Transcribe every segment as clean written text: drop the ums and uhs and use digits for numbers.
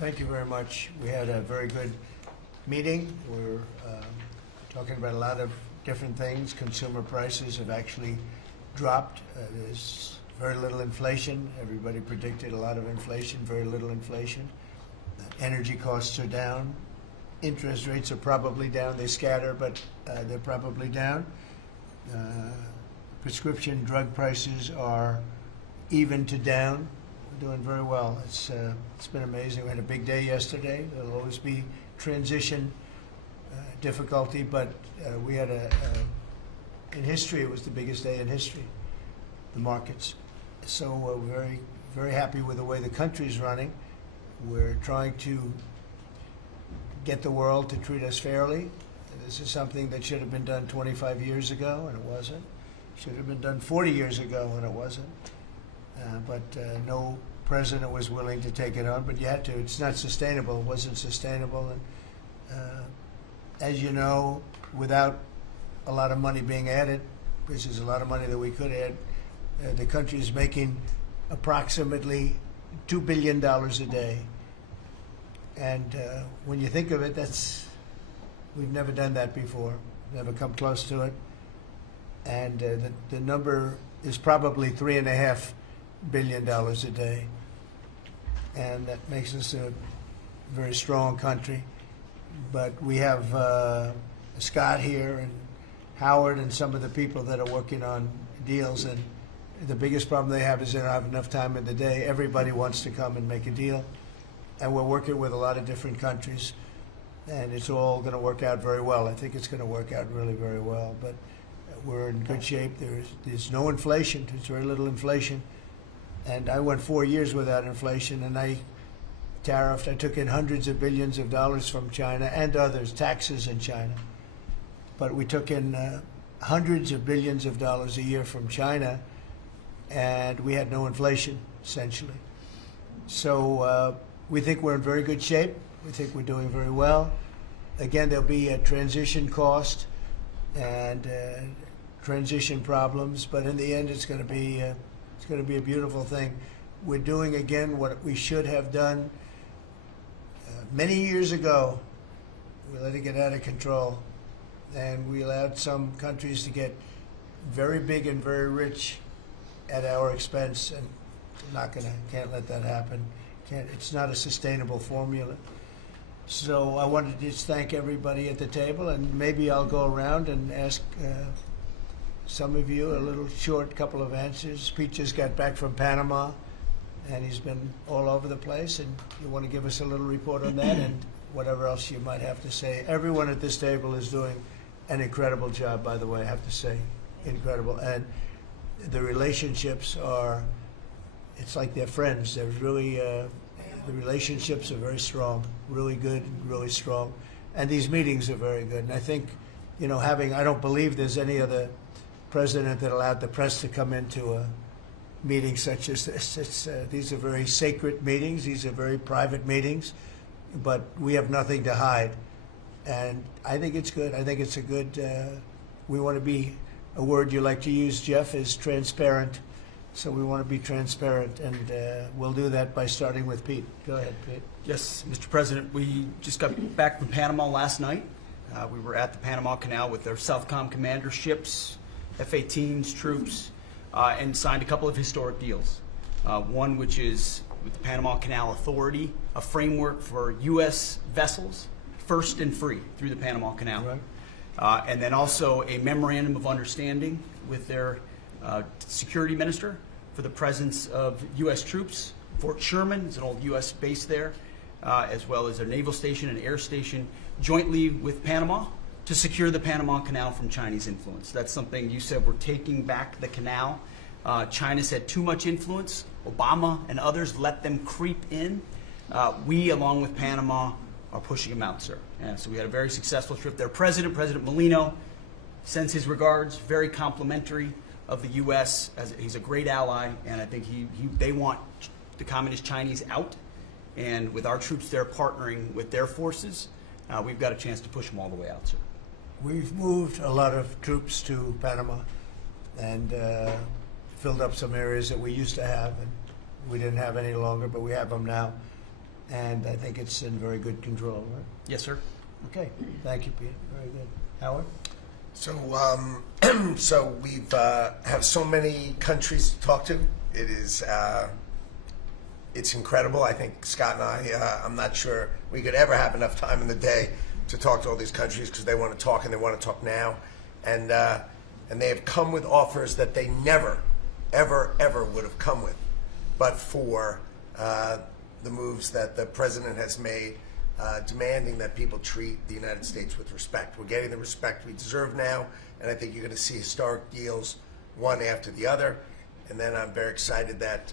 Thank you very much. We had a very good meeting. We're talking about a lot of different things. Consumer prices have actually dropped. There's very little inflation. Everybody predicted a lot of inflation, very little inflation. Energy costs are down. Interest rates are probably down. They scatter, but they're probably down. Prescription drug prices are even to down. We're doing very well. It's been amazing. We had a big day yesterday. There'll always be transition difficulty, but we had in history, it was the biggest day in history, the markets. So we're very, very happy with the way the country's running. We're trying to get the world to treat us fairly. This is something that should have been done 25 years ago, and it wasn't. Should have been done 40 years ago, and it wasn't. But no president was willing to take it on, but you had to. It's not sustainable. It wasn't sustainable. And as you know, without a lot of money being added, which is a lot of money that we could add, the country is making approximately $2 billion a day. And when you think of it, we've never done that before, never come close to it. And the number is probably $3.5 billion a day. And that makes us a very strong country. But we have Scott here and Howard and some of the people that are working on deals, and the biggest problem they have is they don't have enough time in the day. Everybody wants to come and make a deal, and we're working with a lot of different countries, and it's all going to work out very well. I think it's going to work out really very well, but we're in good shape. There's no inflation. There's very little inflation, and I went 4 years without inflation, and I took in hundreds of billions of dollars from China and others, taxes in China. But we took in hundreds of billions of dollars a year from China, and we had no inflation, essentially. So we think we're in very good shape. We think we're doing very well. Again, there'll be a transition cost and transition problems, but in the end, it's going to be a beautiful thing. We're doing again what we should have done many years ago. We let it get out of control, and we allowed some countries to get very big and very rich at our expense, and can't let that happen. It's not a sustainable formula. So I wanted to just thank everybody at the table, and maybe I'll go around and ask some of you a little short couple of answers. Pete just got back from Panama, and he's been all over the place, and you want to give us a little report on that and whatever else you might have to say. Everyone at this table is doing an incredible job, by the way, I have to say, incredible. And the relationships it's like they're friends. They're really, the relationships are very strong, really good, really strong. And these meetings are very good. And I think, I don't believe there's any other president that allowed the press to come into a meeting such as this. These are very sacred meetings. These are very private meetings, but we have nothing to hide. And I think it's good. I think it's a good, we want to be, a word you like to use, Jeff, is transparent. So we want to be transparent, and we'll do that by starting with Pete. Go ahead, Pete. Yes, Mr. President, we just got back from Panama last night. We were at the Panama Canal with our Southcom commander ships, F-18s, troops, and signed a couple of historic deals. One which is with the Panama Canal Authority, a framework for U.S. vessels, first and free through the Panama Canal. Right. And then also a memorandum of understanding with their security minister for the presence of U.S. troops. Fort Sherman is an old U.S. base there, as well as a naval station and air station jointly with Panama to secure the Panama Canal from Chinese influence. That's something you said, we're taking back the canal. China's had too much influence. Obama and others let them creep in. We, along with Panama, are pushing them out, sir. And so we had a very successful trip there. President Molino sends his regards, very complimentary. of the U.S. He's a great ally, and I think they want the Communist Chinese out. And with our troops there partnering with their forces, we've got a chance to push them all the way out, sir. We've moved a lot of troops to Panama and filled up some areas that we used to have, and we didn't have any longer, but we have them now. And I think it's in very good control, right? Yes, sir. Okay, thank you, Pete. Very good. Howard? So, so we've have so many countries to talk to. It is, it's incredible. I think Scott and I, I'm not sure we could ever have enough time in the day to talk to all these countries because they want to talk and they want to talk now, and they have come with offers that they never, ever would have come with, but for the moves that the president has made. Demanding that people treat the United States with respect. We're getting the respect we deserve now, and I think you're going to see historic deals one after the other. And then I'm very excited that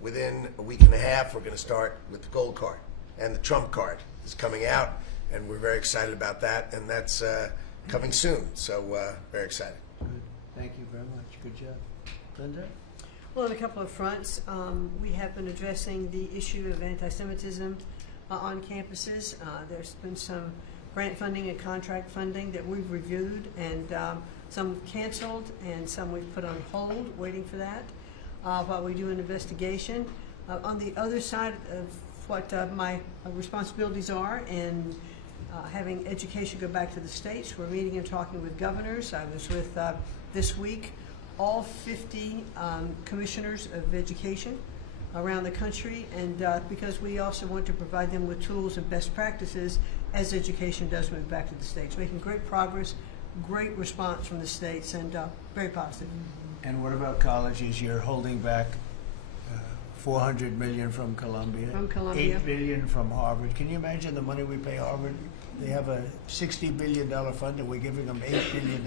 within a week and a half, we're going to start with the gold card. And the Trump card is coming out, and we're very excited about that, and that's coming soon. So very excited. Good. Thank you very much. Good job. Linda? Well, on a couple of fronts, we have been addressing the issue of anti-Semitism on campuses. There's been some grant funding and contract funding that we've reviewed, and some canceled and some we've put on hold, waiting for that, while we do an investigation. On the other side of what my responsibilities are in having education go back to the states, we're meeting and talking with governors. I was with, this week, all 50 commissioners of education around the country, and because we also want to provide them with tools and best practices as education does move back to the states. Making great progress, great response from the states, and very positive. And what about colleges? You're holding back $400 million from Columbia, From Columbia. $8 billion from Harvard. Can you imagine the money we pay Harvard? They have a $60 billion fund, and we're giving them $8 billion,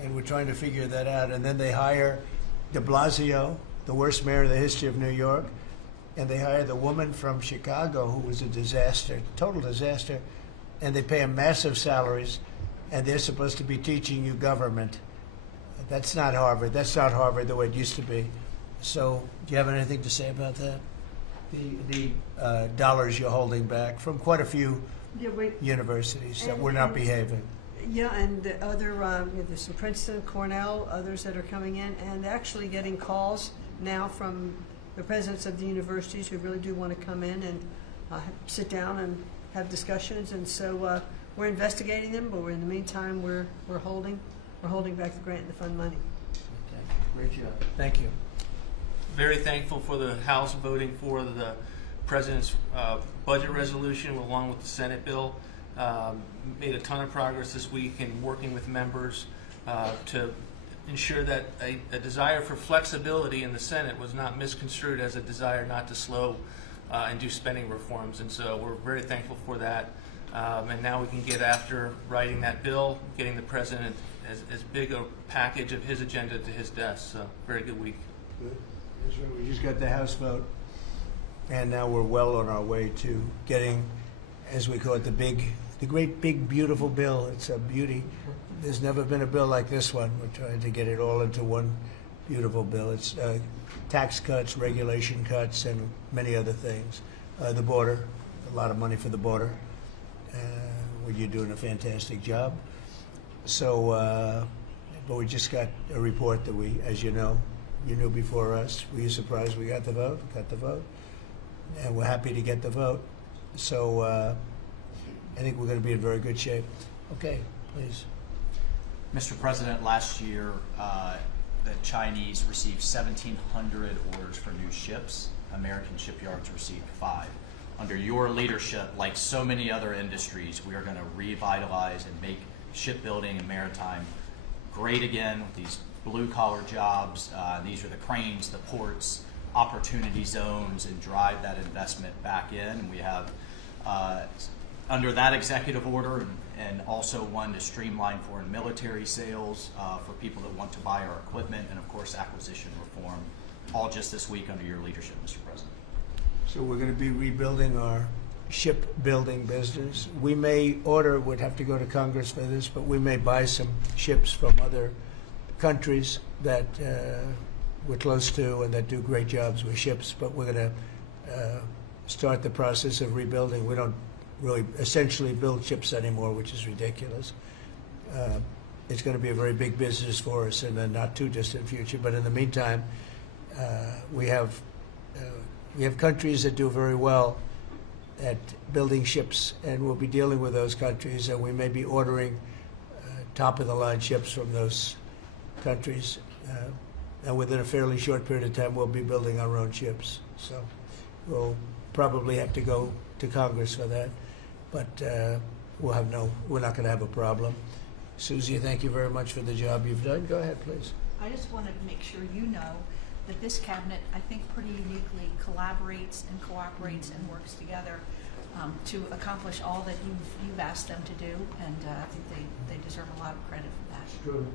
and we're trying to figure that out. And then they hire de Blasio, the worst mayor in the history of New York, and they hired the woman from Chicago who was a disaster, total disaster, and they pay them massive salaries, and they're supposed to be teaching you government. That's not Harvard. That's not Harvard the way it used to be. So do you have anything to say about that? The dollars you're holding back from quite a few universities that were not behaving. Yeah, and the other, there's some Princeton, Cornell, others that are coming in, and actually getting calls now from the presidents of the universities who really do want to come in and sit down and have discussions. And so we're investigating them, but in the meantime, we're holding back the grant and the fund money. Great job. Thank you. Very thankful for the House voting for the President's budget resolution along with the Senate bill. Made a ton of progress this week in working with members to ensure that a desire for flexibility in the Senate was not misconstrued as a desire not to slow and do spending reforms. And so we're very thankful for that. And now we can get after writing that bill, getting the President as big a package of his agenda to his desk. So very good week. Good. That's right. We just got the House vote, and now we're well on our way to getting, as we call it, the great big beautiful bill. It's a beauty. There's never been a bill like this one. We're trying to get it all into one beautiful bill. It's tax cuts, regulation cuts, and many other things. The border, a lot of money for the border. Well, you're doing a fantastic job. So, but we just got a report that we, as you know, you knew before us. Were you surprised we got the vote? Got the vote, and we're happy to get the vote. So I think we're going to be in very good shape. Okay, please. Mr. President, last year the Chinese received 1,700 orders for new ships. American shipyards received 5. Under your leadership, like so many other industries, we are going to revitalize and make shipbuilding and maritime great again with these blue-collar jobs. These are the cranes, the ports, opportunity zones, and drive that investment back in. And we have, under that executive order, and also one to streamline foreign military sales for people that want to buy our equipment, and of course acquisition reform, all just this week under your leadership, Mr. President. So we're going to be rebuilding our shipbuilding business. We may order, would have to go to Congress for this, but we may buy some ships from other countries that we're close to and that do great jobs with ships, but we're going to start the process of rebuilding. We don't really essentially build ships anymore, which is ridiculous. It's going to be a very big business for us in the not too distant future. But in the meantime, we have countries that do very well at building ships, and we'll be dealing with those countries, and we may be ordering top-of-the-line ships from those countries. And within a fairly short period of time, we'll be building our own ships. So we'll probably have to go to Congress for that, but we're not going to have a problem. Susie, thank you very much for the job you've done. Go ahead, please. I just wanted to make sure you know that this cabinet, I think, pretty uniquely collaborates and cooperates and works together to accomplish all that you've asked them to do, and I think they deserve a lot of credit for that. True.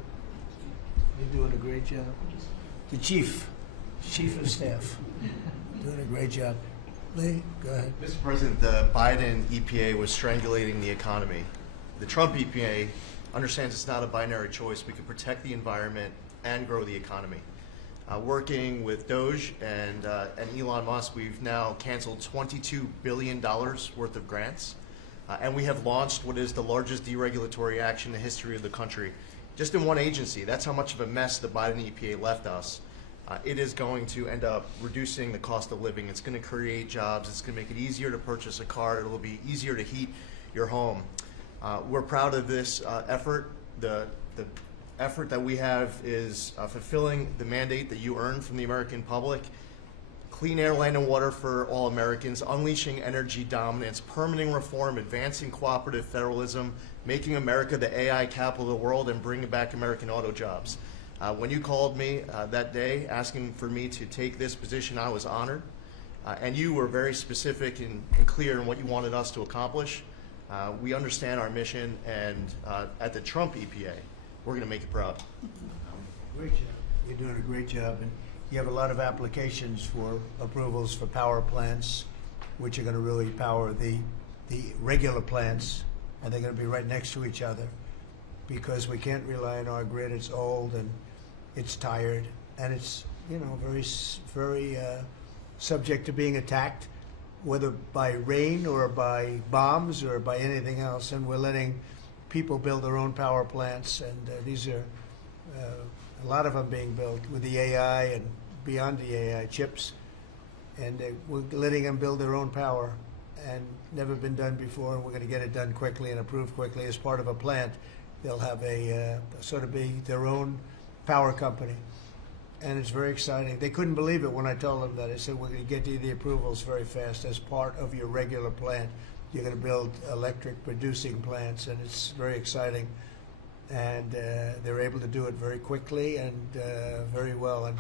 You're doing a great job. The chief of staff, doing a great job. Lee, go ahead. Mr. President, the Biden EPA was strangulating the economy. The Trump EPA understands it's not a binary choice. We can protect the environment and grow the economy. Working with Doge and Elon Musk, we've now canceled $22 billion worth of grants, and we have launched what is the largest deregulatory action in the history of the country. Just in one agency, that's how much of a mess the Biden EPA left us. It is going to end up reducing the cost of living. It's going to create jobs. It's going to make it easier to purchase a car. It will be easier to heat your home. We're proud of this effort. The effort that we have is fulfilling the mandate that you earned from the American public. Clean air, land, and water for all Americans, unleashing energy dominance, permitting reform, advancing cooperative federalism, making America the AI capital of the world, and bringing back American auto jobs. When you called me that day asking for me to take this position, I was honored. And you were very specific and clear in what you wanted us to accomplish. We understand our mission, and at the Trump EPA, we're going to make it proud. Great job. You're doing a great job. And you have a lot of applications for approvals for power plants, which are going to really power the regular plants, and they're going to be right next to each other, because we can't rely on our grid. It's old and it's tired, and it's very subject to being attacked, whether by rain or by bombs or by anything else. And we're letting people build their own power plants, and these are a lot of them being built with the AI and beyond the AI chips, and we're letting them build their own power, and never been done before. And we're going to get it done quickly and approved quickly as part of a plant. They'll have a sort of be their own power company, and it's very exciting. They couldn't believe it when I told them that. I said, we're going to get you the approvals very fast as part of your regular plant. You're going to build electric producing plants, and it's very exciting. And they're able to do it very quickly and very well, and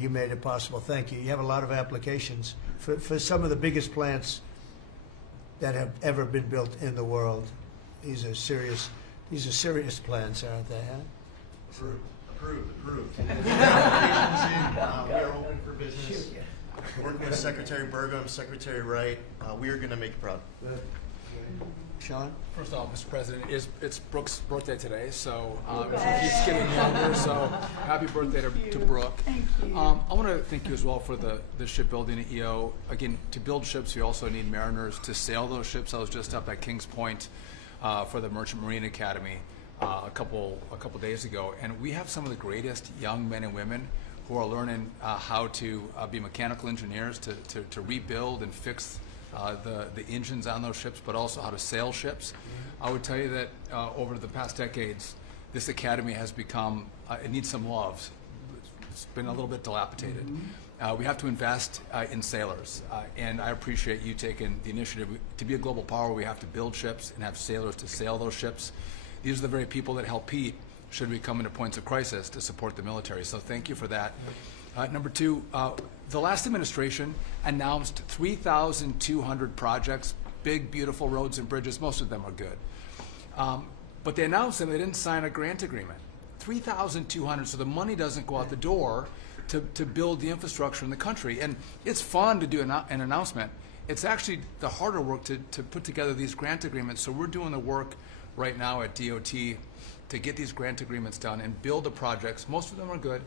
you made it possible. Thank you. You have a lot of applications for some of the biggest plants that have ever been built in the world. These are serious plants, aren't they? Huh? Approved. Applications in. We are open for business. Working with Secretary Burgum, Secretary Wright, we are going to make it proud. Good. Sean? First off, Mr. President, it's Brooke's birthday today, so she keeps getting younger, so happy birthday to Brooke. Thank you. I want to thank you as well for the shipbuilding at EO. Again, to build ships, you also need mariners to sail those ships. I was just up at Kings Point for the Merchant Marine Academy a couple days ago, and we have some of the greatest young men and women who are learning how to be mechanical engineers, to rebuild and fix the engines on those ships, but also how to sail ships. I would tell you that over the past decades, this academy has become, it needs some love. It's been a little bit dilapidated. We have to invest in sailors, and I appreciate you taking the initiative. To be a global power, we have to build ships and have sailors to sail those ships. These are the very people that help Pete should we come into points of crisis to support the military. So thank you for that. Number two, the last administration announced 3,200 projects, big, beautiful roads and bridges. Most of them are good. But they announced them, they didn't sign a grant agreement. 3,200, so the money doesn't go out the door to build the infrastructure in the country. And it's fun to do an announcement. It's actually the harder work to put together these grant agreements. So we're doing the work right now at DOT to get these grant agreements done and build the projects. Most of them are good.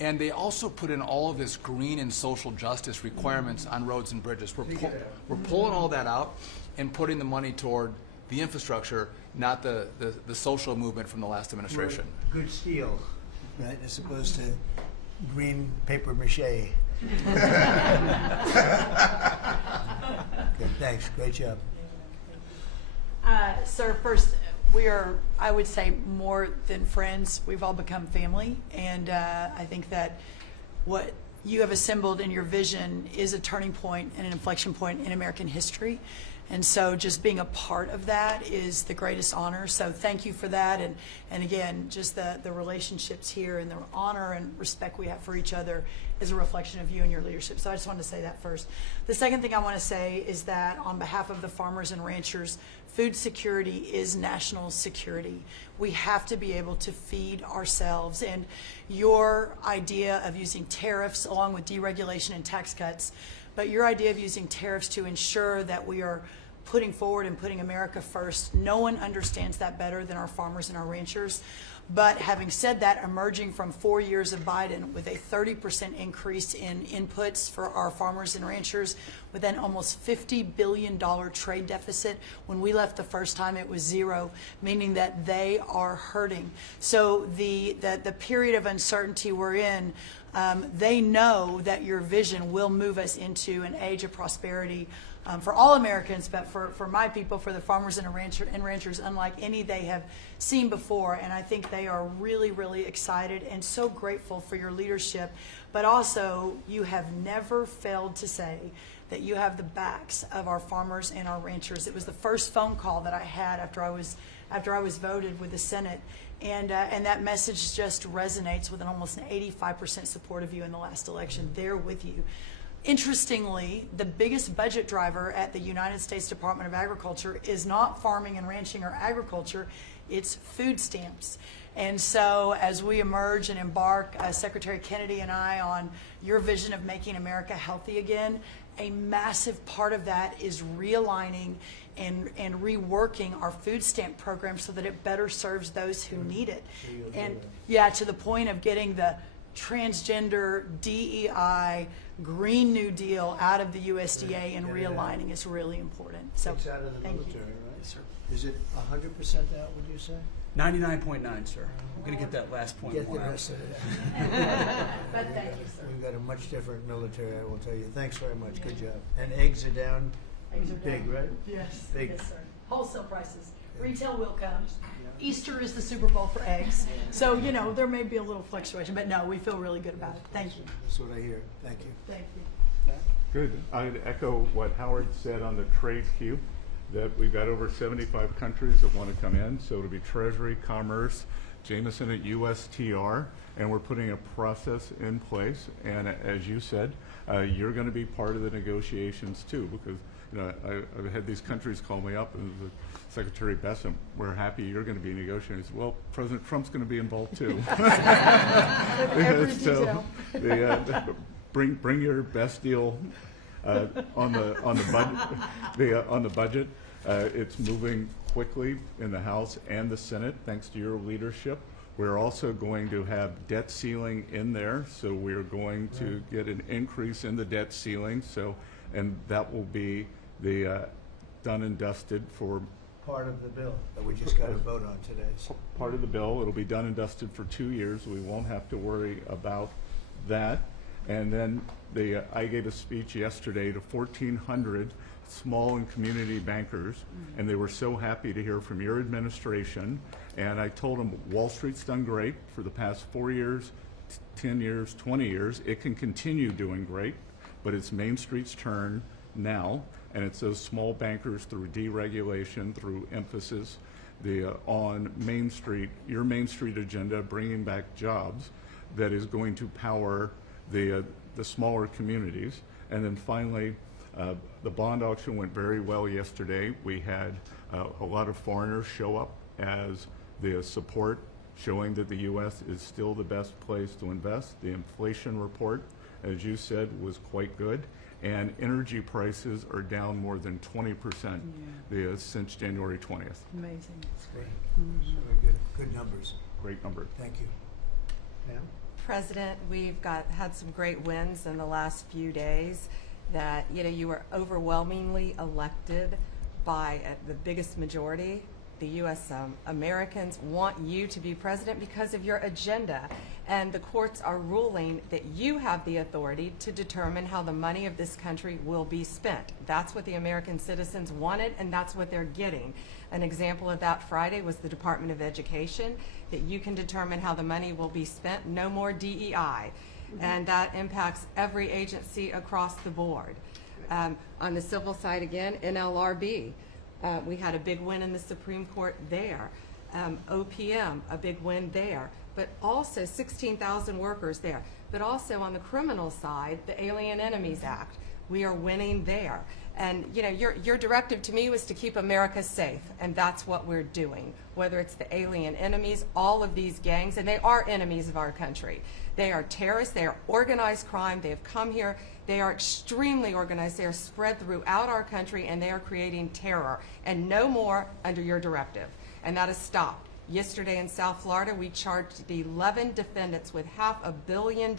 And they also put in all of this green and social justice requirements on roads and bridges. We're pulling all that out and putting the money toward the infrastructure, not the social movement from the last administration. Good steel, right, as opposed to green paper mache. Good, thanks, great job. Sir, first, we are, I would say, more than friends. We've all become family, and I think that what you have assembled in your vision is a turning point and an inflection point in American history. And so just being a part of that is the greatest honor. So thank you for that. And again, just the relationships here and the honor and respect we have for each other is a reflection of you and your leadership. So I just wanted to say that first. The second thing I want to say is that on behalf of the farmers and ranchers, food security is national security. We have to be able to feed ourselves. And your idea of using tariffs along with deregulation and tax cuts, but your idea of using tariffs to ensure that we are putting forward and putting America first, no one understands that better than our farmers and our ranchers. But having said that, emerging from 4 years of Biden with a 30% increase in inputs for our farmers and ranchers, with an almost $50 billion trade deficit. When we left the first time, it was zero, meaning that they are hurting. So the period of uncertainty we're in, they know that your vision will move us into an age of prosperity for all Americans, but for my people, for the farmers and ranchers, unlike any they have seen before. And I think they are really, really excited and so grateful for your leadership. But also, you have never failed to say that you have the backs of our farmers and our ranchers. It was the first phone call that I had after I was voted with the Senate. And that message just resonates with almost an 85% support of you in the last election. They're with you. Interestingly, the biggest budget driver at the United States Department of Agriculture is not farming and ranching or agriculture, it's food stamps. And so as we emerge and embark, Secretary Kennedy and I, on your vision of making America healthy again, a massive part of that is realigning and reworking our food stamp program so that it better serves those who need it. And yeah, to the point of getting the transgender, DEI, Green New Deal out of the USDA and realigning is really important. So It's out of the thank military, you. right? Yes, sir. Is it 100% out, would you say? 99.9, sir. I'm going to get that last point. Get the more out. rest of it. But thank you, sir. We've got a much different military, I will tell you. Thanks very much, good job. And eggs are down, Eggs are big, down. right? Yes, Big. yes, sir. Wholesale prices. Retail will come. Easter is the Super Bowl for eggs. So, you know, there may be a little fluctuation, but no, we feel really good about it. Thank you. That's what I hear. Thank you. Thank you. Good. I'd echo what Howard said on the trade queue, that we've got over 75 countries that want to come in. So it'll be Treasury, Commerce, Jameson at USTR, and we're putting a process in place. And as you said, you're going to be part of the negotiations too, because you know I've had these countries call me up and Secretary Bessem, we're happy you're going to be negotiating. Well, President Trump's going to be involved too. Every So detail. bring your best deal on the budget. It's moving quickly in the House and the Senate, thanks to your leadership. We're also going to have debt ceiling in there, so we're going to get an increase in the debt ceiling. So, and that will be the done and dusted for Part of the bill that we just got to vote on today. So part of the bill. It'll be done and dusted for 2 years. We won't have to worry about that. And then I gave a speech yesterday to 1,400 small and community bankers, and they were so happy to hear from your administration. And I told them Wall Street's done great for the past 4 years, 10 years, 20 years. It can continue doing great, but it's Main Street's turn now, and it's those small bankers through deregulation, through emphasis on Main Street, your Main Street agenda, bringing back jobs, that is going to power the smaller communities. And then finally, the bond auction went very well yesterday. We had a lot of foreigners show up as the support, showing that the U.S. is still the best place to invest. The inflation report as you said, was quite good. And energy prices are down more than 20% since January 20th. Amazing. That's great. Very good numbers. Great number. Thank you. Pam? President, we've had some great wins in the last few days that, you were overwhelmingly elected by the biggest majority. The U.S. Americans want you to be president because of your agenda. And the courts are ruling that you have the authority to determine how the money of this country will be spent. That's what the American citizens wanted, and that's what they're getting. An example of that Friday was the Department of Education, that you can determine how the money will be spent. No more DEI. And that impacts every agency across the board. On the civil side again, NLRB. We had a big win in the Supreme Court there. OPM, a big win there. But also 16,000 workers there. But also on the criminal side, the Alien Enemies Act. We are winning there. And your directive to me was to keep America safe, and that's what we're doing. Whether it's the alien enemies, all of these gangs, and they are enemies of our country. They are terrorists, they are organized crime, they have come here, they are extremely organized, they are spread throughout our country, and they are creating terror. And no more under your directive. And that has stopped. Yesterday in South Florida, we charged the 11 defendants with $500 million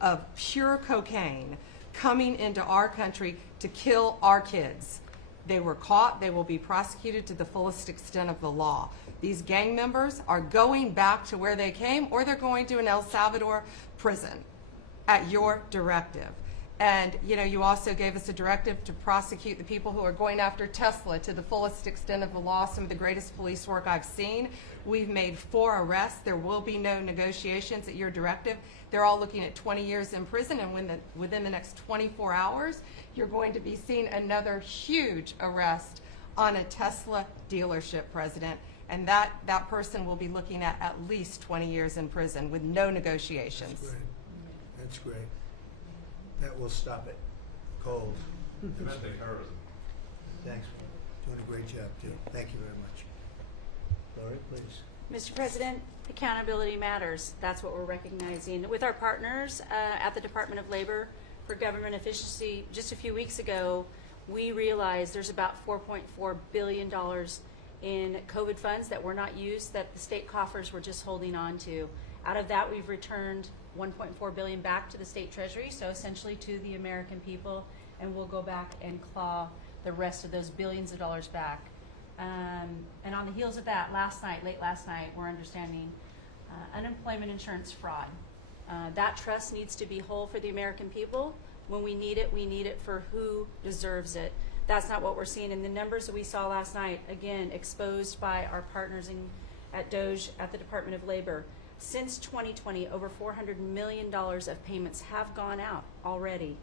of pure cocaine coming into our country to kill our kids. They were caught. They will be prosecuted to the fullest extent of the law. These gang members are going back to where they came, or they're going to an El Salvador prison at your directive. And you also gave us a directive to prosecute the people who are going after Tesla to the fullest extent of the law, some of the greatest police work I've seen. We've made 4 arrests. There will be no negotiations at your directive. They're all looking at 20 years in prison, and within the next 24 hours, you're going to be seeing another huge arrest on a Tesla dealership, President. And that person will be looking at least 20 years in prison with no negotiations. That's great. That's great. That will stop it cold. Domestic terrorism. Thanks. Doing a great job, too. Thank you very much. Lori, please. Mr. President, accountability matters. That's what we're recognizing. With our partners at the Department of Labor for Government Efficiency, just a few weeks ago, we realized there's about $4.4 billion in COVID funds that were not used, that the state coffers were just holding on to. Out of that, we've returned $1.4 billion back to the state treasury, so essentially to the American people, and we'll go back and claw the rest of those billions of dollars back. And on the heels of that, late last night, we're understanding unemployment insurance fraud. That trust needs to be whole for the American people. When we need it for who deserves it. That's not what we're seeing in the numbers that we saw last night, again, exposed by our partners at DOJ at the Department of Labor. Since 2020, over $400 million of payments have gone out already.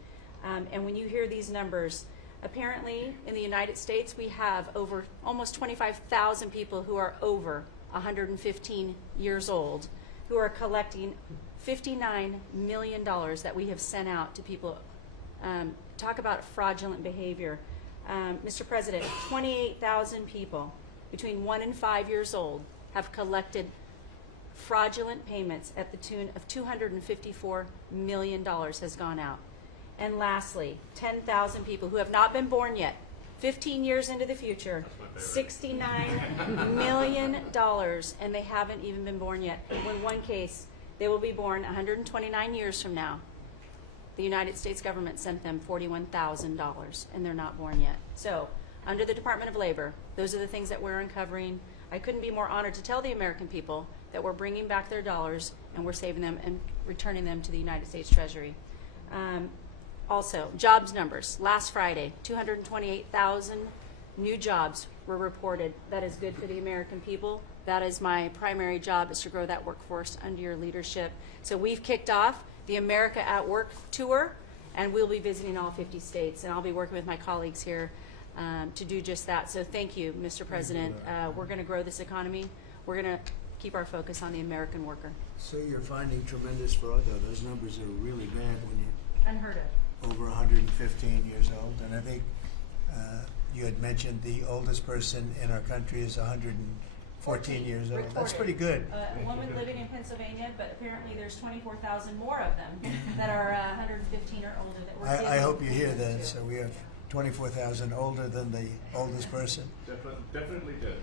And when you hear these numbers, apparently in the United States, we have over almost 25,000 people who are over 115 years old who are collecting $59 million that we have sent out to people. Talk about fraudulent behavior. Mr. President, 28,000 people between 1 and 5 years old have collected fraudulent payments at the tune of $254 million has gone out. And lastly, 10,000 people who have not been born yet, 15 years into the future, $69 million, and they haven't even been born yet. In one case, they will be born 129 years from now. The United States government sent them $41,000, and they're not born yet. So, under the Department of Labor, those are the things that we're uncovering. I couldn't be more honored to tell the American people that we're bringing back their dollars and we're saving them and returning them to the United States Treasury. Also, jobs numbers. Last Friday, 228,000 new jobs were reported. That is good for the American people. That is my primary job, is to grow that workforce under your leadership. So we've kicked off the America at Work tour, and we'll be visiting all 50 states, and I'll be working with my colleagues here to do just that. So thank you, Mr. President. We're going to grow this economy. We're going to keep our focus on the American worker. So you're finding tremendous fraud, though. Those numbers are really bad when you're Unheard of. over 115 years old. And I think you had mentioned the oldest person in our country is 104 14 years old. That's reported. pretty good. A woman living in Pennsylvania, but apparently there's 24,000 more of them that are 115 or older that we're giving I hope you hear payments that. to. So we have 24,000 older than the oldest person. Definitely did.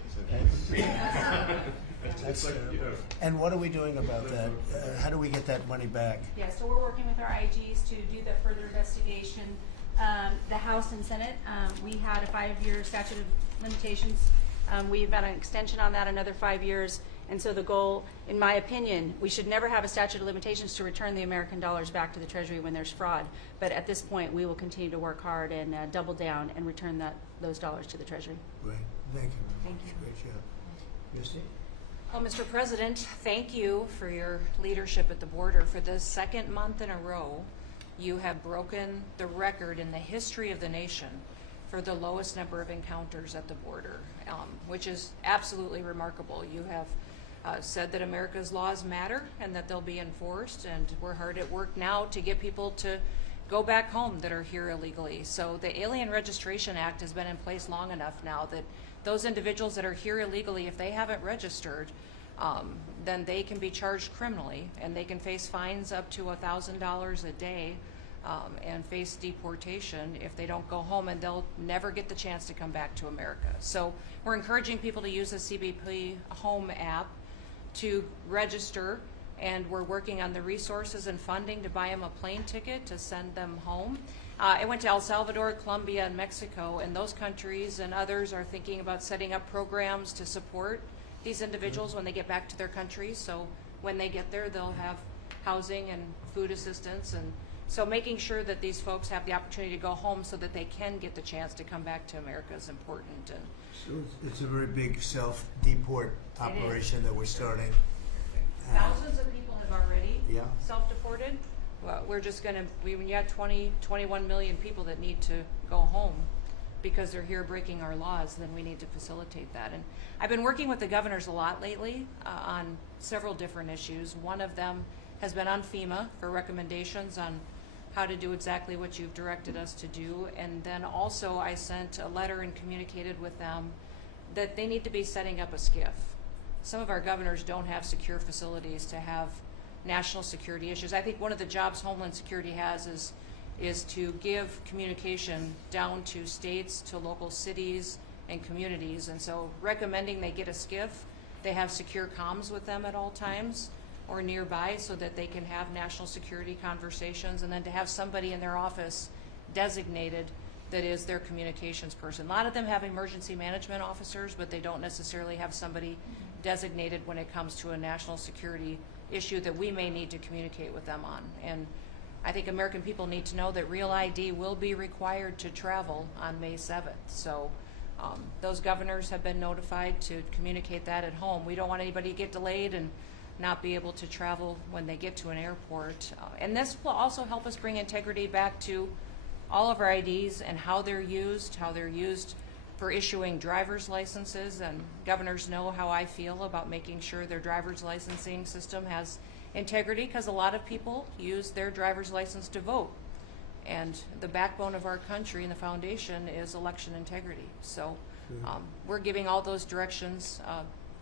That's terrible. And what are we doing about that? How do we get that money back? Yeah, so we're working with our IGs to do the further investigation. The House and Senate, we had a 5-year statute of limitations. We've got an extension on that, another 5 years. And so the goal, in my opinion, we should never have a statute of limitations to return the American dollars back to the Treasury when there's fraud. But at this point, we will continue to work hard and double down and return those dollars to the Treasury. Great. Thank you. Thank you. Great job. Christie? Well, Mr. President, thank you for your leadership at the border. For the second month in a row, you have broken the record in the history of the nation for the lowest number of encounters at the border, which is absolutely remarkable. You have said that America's laws matter and that they'll be enforced, and we're hard at work now to get people to go back home that are here illegally. So the Alien Registration Act has been in place long enough now that those individuals that are here illegally, if they haven't registered, then they can be charged criminally, and they can face fines up to $1,000 a day and face deportation if they don't go home, and they'll never get the chance to come back to America. So we're encouraging people to use the CBP Home app to register, and we're working on the resources and funding to buy them a plane ticket to send them home. I went to El Salvador, Colombia, and Mexico, and those countries and others are thinking about setting up programs to support these individuals when they get back to their countries. So when they get there, they'll have housing and food assistance, and so making sure that these folks have the opportunity to go home so that they can get the chance to come back to America is important. And So it's a very big self-deport operation that we're starting. thousands of people have already Yeah. self-deported. Well, we're just going to, when you have 21 million people that need to go home because they're here breaking our laws, then we need to facilitate that. And I've been working with the governors a lot lately on several different issues. One of them has been on FEMA for recommendations on how to do exactly what you've directed us to do. And then also I sent a letter and communicated with them that they need to be setting up a SCIF. Some of our governors don't have secure facilities to have national security issues. I think one of the jobs Homeland Security has is to give communication down to states, to local cities and communities. And so recommending they get a SCIF, they have secure comms with them at all times or nearby so that they can have national security conversations, and then to have somebody in their office designated that is their communications person. A lot of them have emergency management officers, but they don't necessarily have somebody designated when it comes to a national security issue that we may need to communicate with them on. And I think American people need to know that Real ID will be required to travel on May 7th. So those governors have been notified to communicate that at home. We don't want anybody to get delayed and not be able to travel when they get to an airport. And this will also help us bring integrity back to all of our IDs and how they're used for issuing driver's licenses. And governors know how I feel about making sure their driver's licensing system has integrity, because a lot of people use their driver's license to vote. And the backbone of our country and the foundation is election integrity. So we're giving all those directions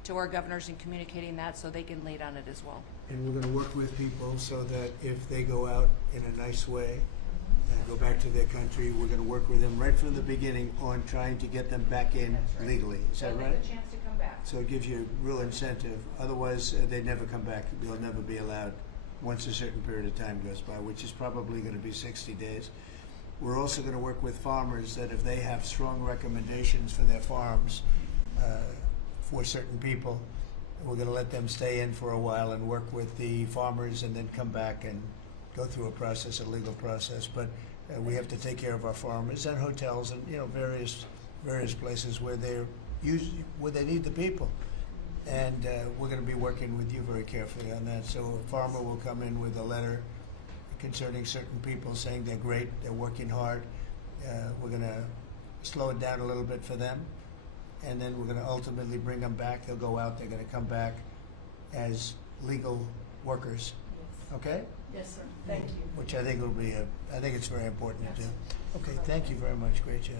to our governors and communicating that so they can lead on it as well. And we're going to work with people so that if they go out in a nice way and go back to their country, we're going to work with them right from the beginning on trying to get them back in legally. Is that So they right? have a chance to come back. So it gives you real incentive. Otherwise, they'd never come back. They'll never be allowed once a certain period of time goes by, which is probably going to be 60 days. We're also going to work with farmers that if they have strong recommendations for their farms for certain people, we're going to let them stay in for a while and work with the farmers and then come back and go through a process, a legal process. But we have to take care of our farmers and hotels and various places where where they need the people. And we're going to be working with you very carefully on that. So a farmer will come in with a letter concerning certain people saying they're great, they're working hard. We're going to slow it down a little bit for them. And then we're going to ultimately bring them back. They'll go out, they're going to come back as legal workers. Okay? Yes, sir. Thank you. Which I think will be I think it's very important to do. Okay, thank you very much. Great job.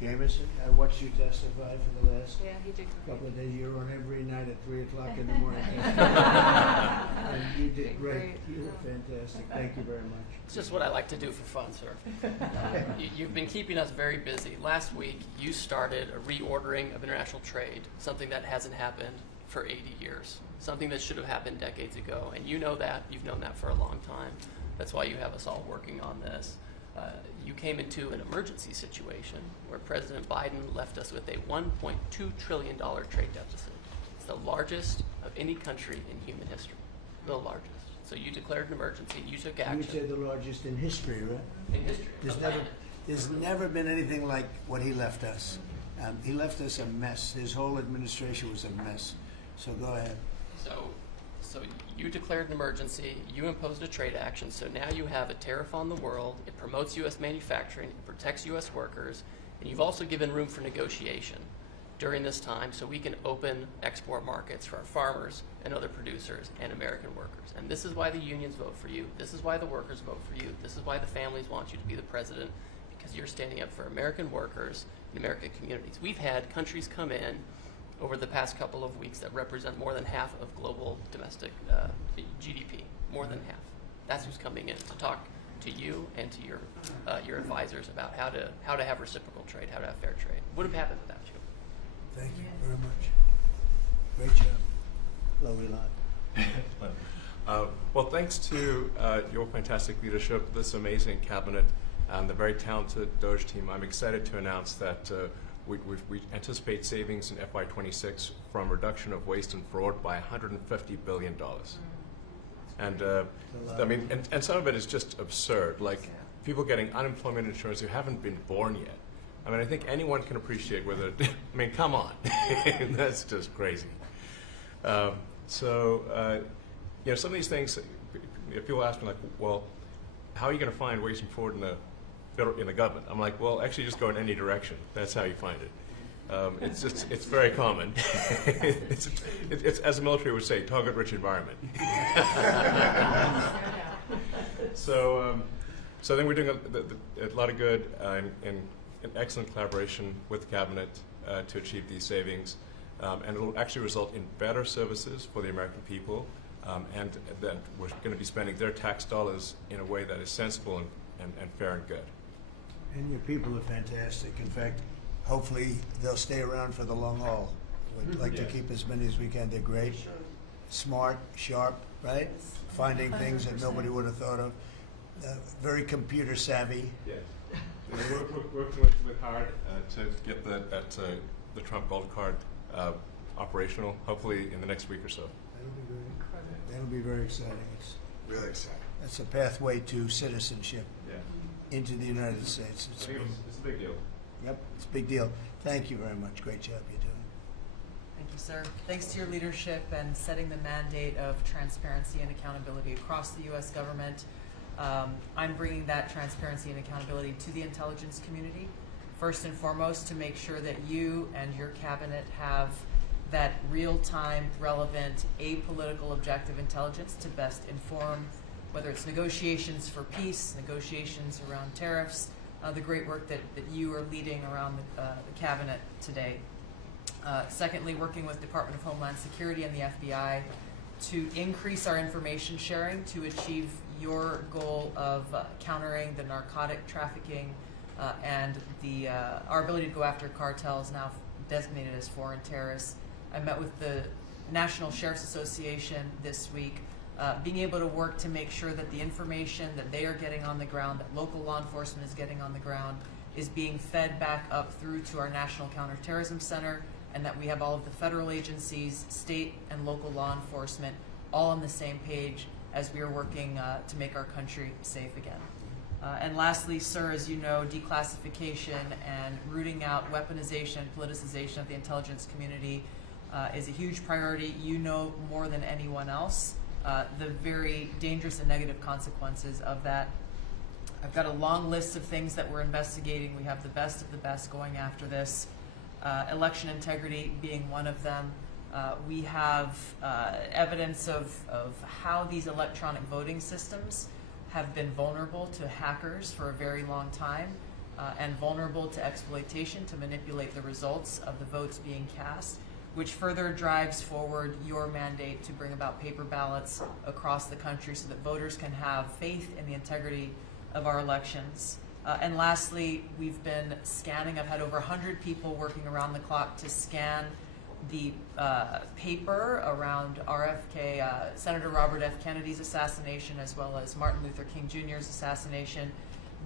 Jameson, I watched you testify for the last Yeah, he did great. couple of days. You're on every night at 3 o'clock in the morning. And you did great. You were fantastic. Thank you very much. It's just what I like to do for fun, sir. You've been keeping us very busy. Last week, you started a reordering of international trade, something that hasn't happened for 80 years, something that should have happened decades ago. And you know that. You've known that for a long time. That's why you have us all working on this. You came into an emergency situation where President Biden left us with a $1.2 trillion trade deficit. It's the largest of any country in human history, the largest. So you declared an emergency, you took You action. would say the largest in history, right? In history. There's never been anything like what he left us. He left us a mess. His whole administration was a mess. So go ahead. So you declared an emergency, you imposed a trade action, so now you have a tariff on the world, it promotes U.S. manufacturing, it protects U.S. workers, and you've also given room for negotiation during this time so we can open export markets for our farmers and other producers and American workers. And this is why the unions vote for you, this is why the workers vote for you, this is why the families want you to be the president, because you're standing up for American workers and American communities. We've had countries come in over the past couple of weeks that represent more than half of global domestic GDP, more than half. That's who's coming in to talk to you and to your advisors about how to have reciprocal trade, how to have fair trade. Would have happened without you. Thank you very much. Great job. Lowy lot. Well, thanks to your fantastic leadership, this amazing cabinet, and the very talented Doge team, I'm excited to announce that we anticipate savings in FY26 from reduction of waste and fraud by $150 billion. And I mean, and some of it is just absurd, like people getting unemployment insurance who haven't been born yet. I mean, I think anyone can appreciate whether, I mean, come on, that's just crazy. You know, some of these things, if people ask me like, well, how are you going to find waste and fraud in the government? I'm like, well, actually just go in any direction. That's how you find it. It's very common. it's, as the military would say, target-rich environment. So I think we're doing a lot of good in excellent collaboration with the cabinet to achieve these savings. And it will actually result in better services for the American people, and that we're going to be spending their tax dollars in a way that is sensible and fair and good. And your people are fantastic. In fact, hopefully they'll stay around for the long haul. We'd like to keep as many as we can. They're great, smart, sharp, right? Finding things that nobody would have thought of. Very computer savvy. Yes. We're working with hard to get the Trump Gold Card operational, hopefully in the next week or so. That'll be very exciting. It's Really exciting. That's a pathway to citizenship into the United States. It's a big deal. Yep, it's a big deal. Thank you very much. Great job you're doing. Thank you, sir. Thanks to your leadership and setting the mandate of transparency and accountability across the U.S. government. I'm bringing that transparency and accountability to the intelligence community, first and foremost, to make sure that you and your cabinet have that real-time, relevant, apolitical, objective intelligence to best inform whether it's negotiations for peace, negotiations around tariffs, the great work that you are leading around the cabinet today. Secondly, working with Department of Homeland Security and the FBI to increase our information sharing to achieve your goal of countering the narcotic trafficking and our ability to go after cartels now designated as foreign terrorists. I met with the National Sheriff's Association this week, being able to work to make sure that the information that they are getting on the ground, that local law enforcement is getting on the ground, is being fed back up through to our National Counterterrorism Center, and that we have all of the federal agencies, state and local law enforcement, all on the same page as we are working to make our country safe again. And lastly, sir, as you know, declassification and rooting out weaponization, politicization of the intelligence community is a huge priority. You know more than anyone else the very dangerous and negative consequences of that. I've got a long list of things that we're investigating. We have the best of the best going after this. Election integrity being one of them. We have evidence of how these electronic voting systems have been vulnerable to hackers for a very long time. and vulnerable to exploitation to manipulate the results of the votes being cast, which further drives forward your mandate to bring about paper ballots across the country so that voters can have faith in the integrity of our elections. And lastly, we've been scanning. I've had over 100 people working around the clock to scan the paper around RFK, Senator Robert F. Kennedy's assassination, as well as Martin Luther King Jr.'s assassination.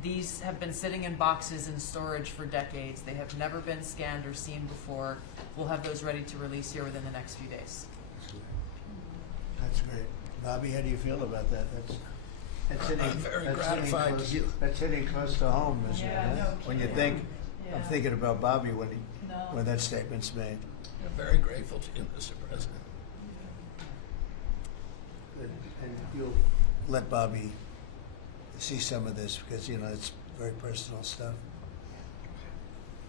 These have been sitting in boxes in storage for decades. They have never been scanned or seen before. We'll have those ready to release here within the next few days. That's great. Bobby, how do you feel about that? That's hitting, I'm very that's gratified hitting close, to you. That's hitting close to home, isn't it? Yeah, huh? no When you kidding. think, I'm thinking about Bobby when No. when that statement's made. I'm very grateful to you, Mr. President. And you'll let Bobby see some of this because, you know, it's very personal stuff.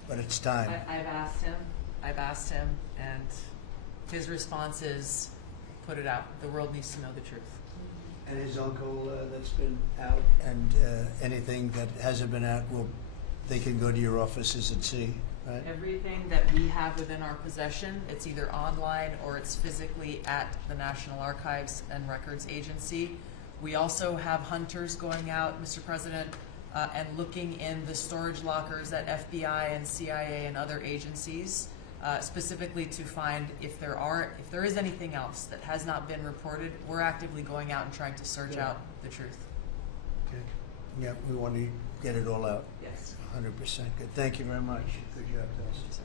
But it's time. I've asked him, and his response is, put it out. The world needs to know the truth. And his uncle that's been out, and anything that hasn't been out, they can go to your offices and see, right? Everything that we have within our possession, it's either online or it's physically at the National Archives and Records Agency. We also have hunters going out, Mr. President, and looking in the storage lockers at FBI and CIA and other agencies, specifically to find if there is anything else that has not been reported. We're actively going out and trying to search out the truth. Okay. Yeah, we want to get it all out. Yes. 100%. Good. Thank you very much. Good job, Dallas.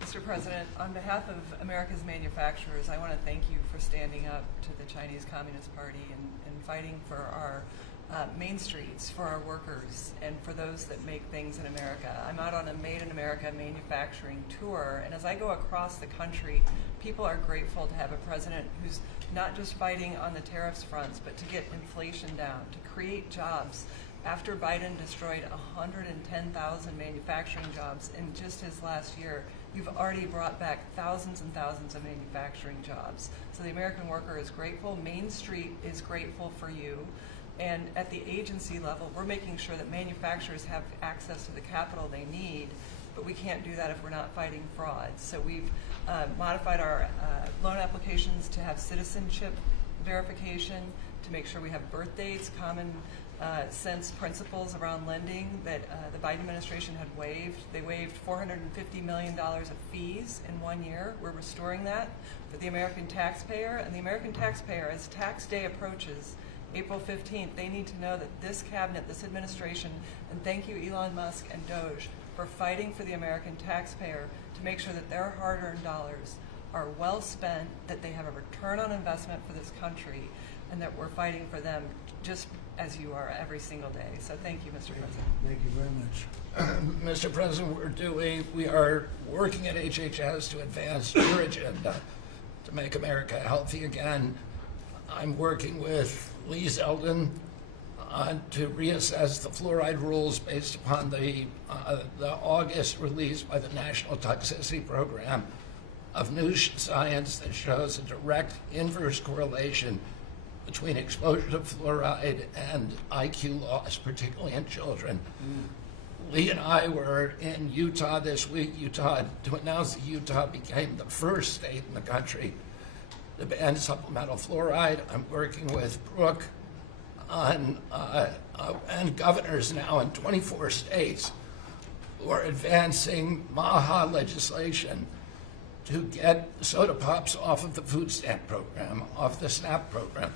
Mr. President, on behalf of America's manufacturers, I want to thank you for standing up to the Chinese Communist Party and fighting for our main streets, for our workers, and for those that make things in America. I'm out on a Made in America manufacturing tour, and as I go across the country, people are grateful to have a president who's not just fighting on the tariffs fronts, but to get inflation down, to create jobs. After Biden destroyed 110,000 manufacturing jobs in just his last year, you've already brought back thousands and thousands of manufacturing jobs. So the American worker is grateful. Main Street is grateful for you. And at the agency level, we're making sure that manufacturers have access to the capital they need, but we can't do that if we're not fighting fraud. So we've modified our loan applications to have citizenship verification, to make sure we have birth dates, common sense principles around lending that the Biden administration had waived. They waived $450 million of fees in 1 year. We're restoring that for the American taxpayer. And the American taxpayer, as tax day approaches, April 15th, they need to know that this cabinet, this administration, and thank you Elon Musk and Doge for fighting for the American taxpayer to make sure that their hard-earned dollars are well spent, that they have a return on investment for this country, and that we're fighting for them just as you are every single day. So thank you, Mr. President. Thank you very much. Mr. President, we are working at HHS to advance your agenda to make America healthy again. I'm working with Lee Zeldin to reassess the fluoride rules based upon the August release by the National Toxicity Program of new science that shows a direct inverse correlation between exposure to fluoride and IQ loss, particularly in children. Lee and I were in Utah this week, to announce that Utah became the first state in the country to ban supplemental fluoride. I'm working with Brooke on, and governors now in 24 states who are advancing MAHA legislation to get soda pops off of the food stamp program, off the SNAP program.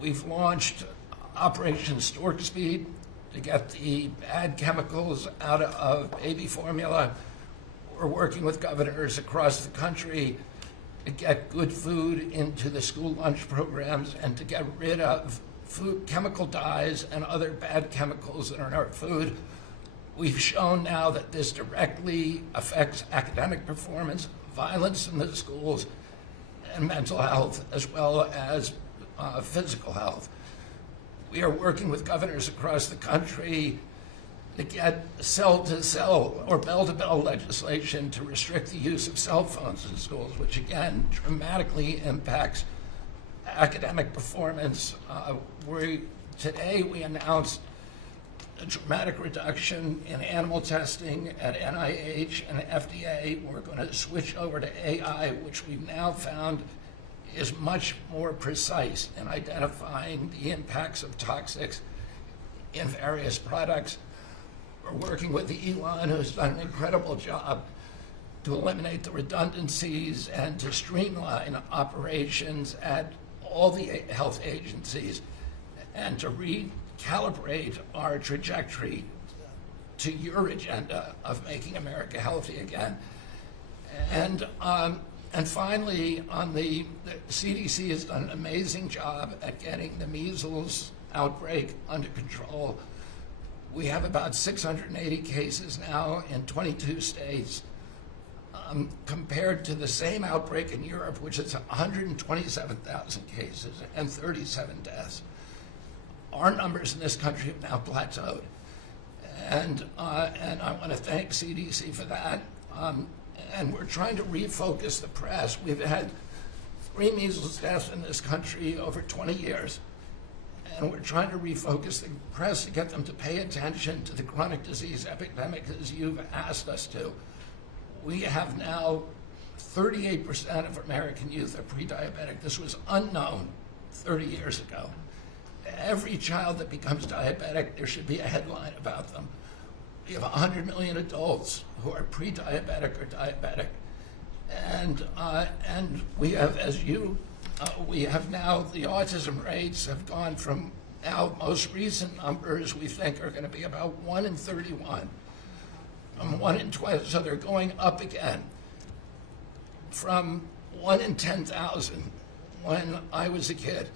We've launched Operation Stork Speed to get the bad chemicals out of baby formula. We're working with governors across the country to get good food into the school lunch programs and to get rid of food chemical dyes and other bad chemicals that are in our food. We've shown now that this directly affects academic performance, violence in the schools, and mental health, as well as physical health. We are working with governors across the country to get cell-to-cell or bell-to-bell legislation to restrict the use of cell phones in schools, which again dramatically impacts academic performance. Today we announced a dramatic reduction in animal testing at NIH and FDA. We're going to switch over to AI, which we've now found is much more precise in identifying the impacts of toxics in various products. We're working with Elon, who's done an incredible job to eliminate the redundancies and to streamline operations at all the health agencies and to recalibrate our trajectory to your agenda of making America healthy again. And finally, on the CDC has done an amazing job at getting the measles outbreak under control. We have about 680 cases now in 22 states, compared to the same outbreak in Europe, which is 127,000 cases and 37 deaths. Our numbers in this country have now plateaued. And I want to thank CDC for that. And we're trying to refocus the press. We've had 3 measles deaths in this country over 20 years. And we're trying to refocus the press to get them to pay attention to the chronic disease epidemic as you've asked us to. We have now 38% of American youth are pre-diabetic. This was unknown 30 years ago. Every child that becomes diabetic, there should be a headline about them. We have 100 million adults who are pre-diabetic or diabetic. And we have, we have now, the autism rates have gone from now most recent numbers we think are going to be about 1 in 31. 1 in 12, so they're going up again from 1 in 10,000 when I was a kid.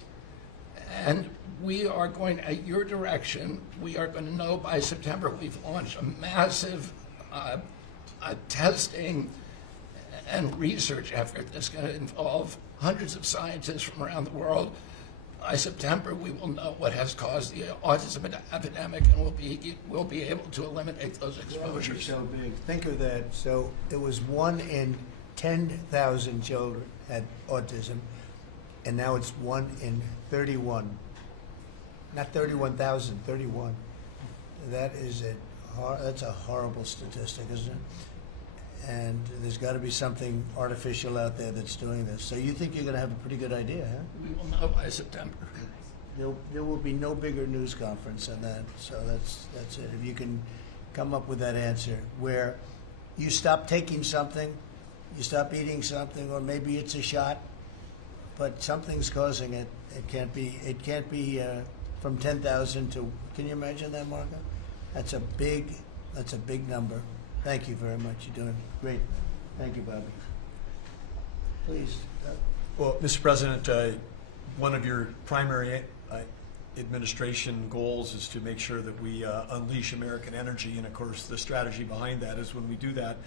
And we are going, at your direction, we are going to know by September. We've launched a massive testing and research effort that's going to involve hundreds of scientists from around the world. By September, we will know what has caused the autism epidemic, and we'll be able to eliminate those exposures. So big. Think of that. So it was 1 in 10,000 children had autism, and now it's 1 in 31. Not 31,000, 31. That's a horrible statistic, isn't it? And there's got to be something artificial out there that's doing this. So you think you're going to have a pretty good idea, huh? We will know by September. There will be no bigger news conference than that. So that's it. If you can come up with that answer where you stop taking something, you stop eating something, or maybe it's a shot, but something's causing it. It can't be from 10,000 to. Can you imagine that, Marco? That's a big number. Thank you very much. You're doing great. Thank you, Bobby. Please. Well, Mr. President, one of your primary administration goals is to make sure that we unleash American energy, and of course the strategy behind that is when we do that,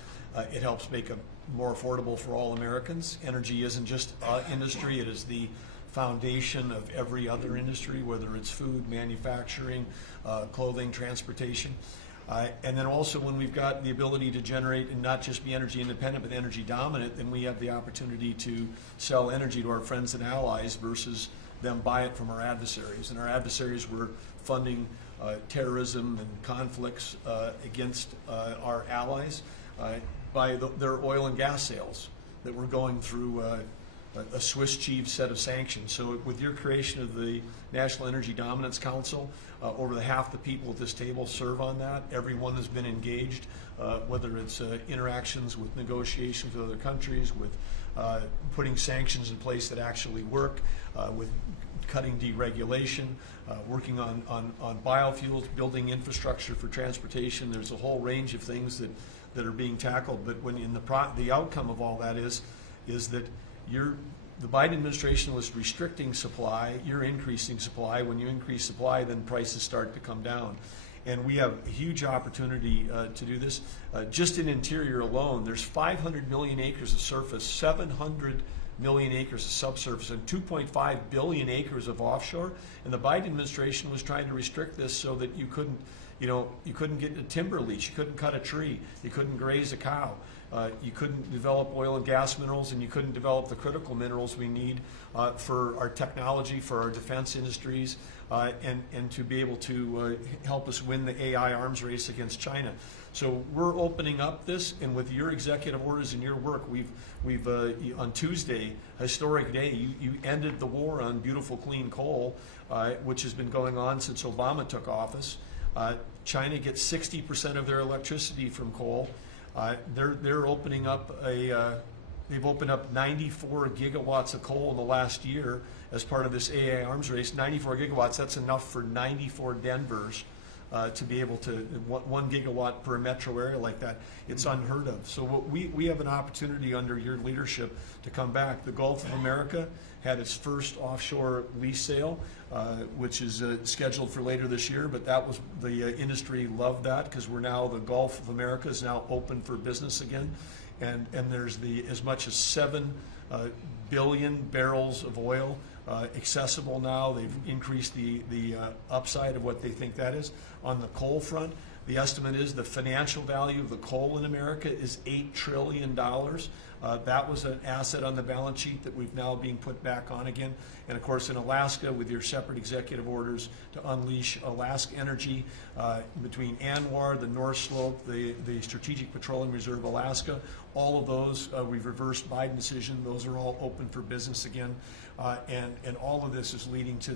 it helps make it more affordable for all Americans. Energy isn't just industry, it is the foundation of every other industry, whether it's food, manufacturing, clothing, transportation. And then also when we've got the ability to generate and not just be energy independent but energy dominant, then we have the opportunity to sell energy to our friends and allies versus them buy it from our adversaries. And our adversaries were funding terrorism and conflicts against our allies by their oil and gas sales that were going through a Swiss cheese set of sanctions. So with your creation of the National Energy Dominance Council, over half the people at this table serve on that. Everyone has been engaged, whether it's interactions with negotiations with other countries, with putting sanctions in place that actually work, with cutting deregulation, working on biofuels, building infrastructure for transportation. There's a whole range of things that are being tackled. But when in the outcome of all that is that the Biden administration was restricting supply, you're increasing supply. When you increase supply, then prices start to come down. And we have a huge opportunity to do this. Just in interior alone, there's 500 million acres of surface, 700 million acres of subsurface, and 2.5 billion acres of offshore. And the Biden administration was trying to restrict this so that you couldn't get a timber lease, you couldn't cut a tree, you couldn't graze a cow. You couldn't develop oil and gas minerals, and you couldn't develop the critical minerals we need for our technology, for our defense industries, and to be able to help us win the AI arms race against China. So we're opening up this, and with your executive orders and your work, we've on Tuesday, historic day, you ended the war on beautiful clean coal, which has been going on since Obama took office. China gets 60% of their electricity from coal. They're opening up they've opened up 94 gigawatts of coal in the last year as part of this AI arms race. 94 gigawatts, that's enough for 94 Denvers to be able to, 1 gigawatt per metro area like that. It's unheard of. So we have an opportunity under your leadership to come back. The Gulf of America had its first offshore lease sale, which is scheduled for later this year, but that was, the industry loved that because we're now, the Gulf of America is now open for business again. And there's as much as 7 billion barrels of oil accessible now. They've increased the upside of what they think that is. On the coal front, the estimate is the financial value of the coal in America is $8 trillion. That was an asset on the balance sheet that we've now being put back on again. And of course in Alaska, with your separate executive orders to unleash Alaska energy between ANWR, the North Slope, the Strategic Petroleum Reserve Alaska, all of those, we've reversed Biden decision. Those are all open for business again. And all of this is leading to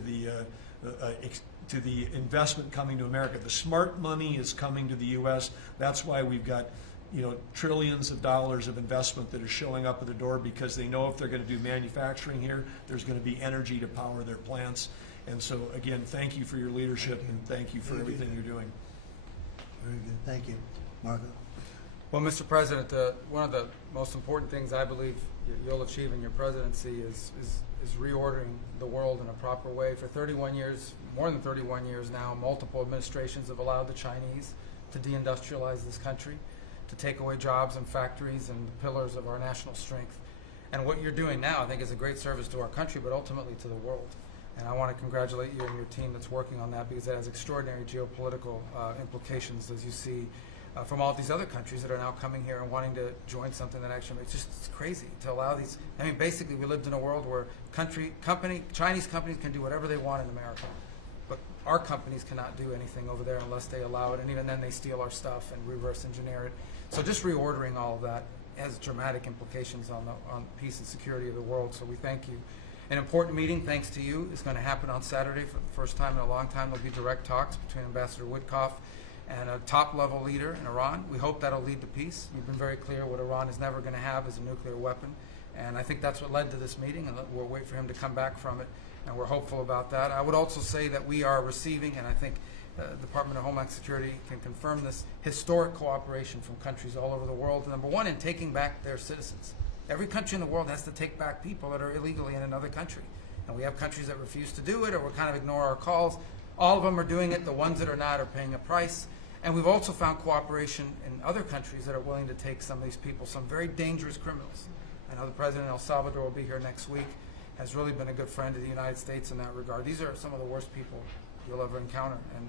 the investment coming to America. The smart money is coming to the U.S. That's why we've got trillions of dollars of investment that is showing up at the door, because they know if they're going to do manufacturing here, there's going to be energy to power their plants. And so again, thank you for your leadership and thank you for everything you're doing. Very good. Thank you. Marco? Well, Mr. President, one of the most important things I believe you'll achieve in your presidency is reordering the world in a proper way. For 31 years, more than 31 years now, multiple administrations have allowed the Chinese to deindustrialize this country, to take away jobs and factories and the pillars of our national strength. And what you're doing now, I think, is a great service to our country, but ultimately to the world. And I want to congratulate you and your team that's working on that, because that has extraordinary geopolitical implications, as you see from all these other countries that are now coming here and wanting to join something that actually makes it's crazy to allow these. I mean, basically, we lived in a world where Chinese companies can do whatever they want in America, but our companies cannot do anything over there unless they allow it, and even then they steal our stuff and reverse engineer it. So just reordering all of that has dramatic implications on peace and security of the world. So we thank you. An important meeting, thanks to you, is going to happen on Saturday for the first time in a long time. There'll be direct talks between Ambassador Woodcock and a top-level leader in Iran. We hope that'll lead to peace. You've been very clear what Iran is never going to have is a nuclear weapon, and I think that's what led to this meeting, and we'll wait for him to come back from it, and we're hopeful about that. I would also say that we are receiving, and I think the Department of Homeland Security can confirm this, historic cooperation from countries all over the world. Number one, in taking back their citizens. Every country in the world has to take back people that are illegally in another country, and we have countries that refuse to do it or will kind of ignore our calls. All of them are doing it. The ones that are not are paying a price. And we've also found cooperation in other countries that are willing to take some of these people, some very dangerous criminals. I know the president of El Salvador will be here next week, has really been a good friend of the United States in that regard. These are some of the worst people you'll ever encounter, and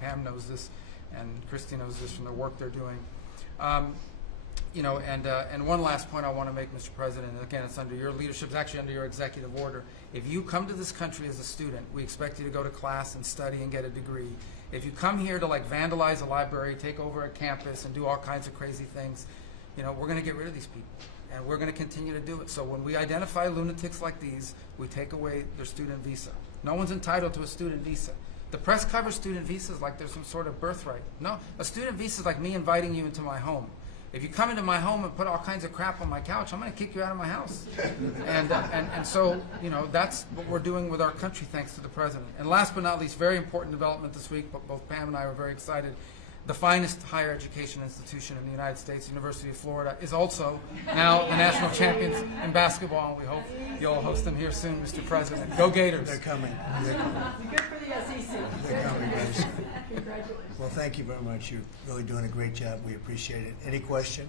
Pam knows this, and Christy knows this from the work they're doing. And one last point I want to make, Mr. President, and again, it's under your leadership, it's actually under your executive order. If you come to this country as a student, we expect you to go to class and study and get a degree. If you come here to vandalize a library, take over a campus, and do all kinds of crazy things, we're going to get rid of these people, and we're going to continue to do it. So when we identify lunatics like these, we take away their student visa. No one's entitled to a student visa. The press covers student visas like there's some sort of birthright. No, a student visa is like me inviting you into my home. If you come into my home and put all kinds of crap on my couch, I'm going to kick you out of my house. And so, that's what we're doing with our country, thanks to the president. And last but not least, very important development this week, but both Pam and I were very excited. The finest higher education institution in the United States, University of Florida, is also now the national champions in basketball, and we hope you'll host them here soon, Mr. President. Go Gators. They're coming. Good for the SEC. They're coming, guys. Congratulations. Well, thank you very much. You're really doing a great job. We appreciate it. Any question?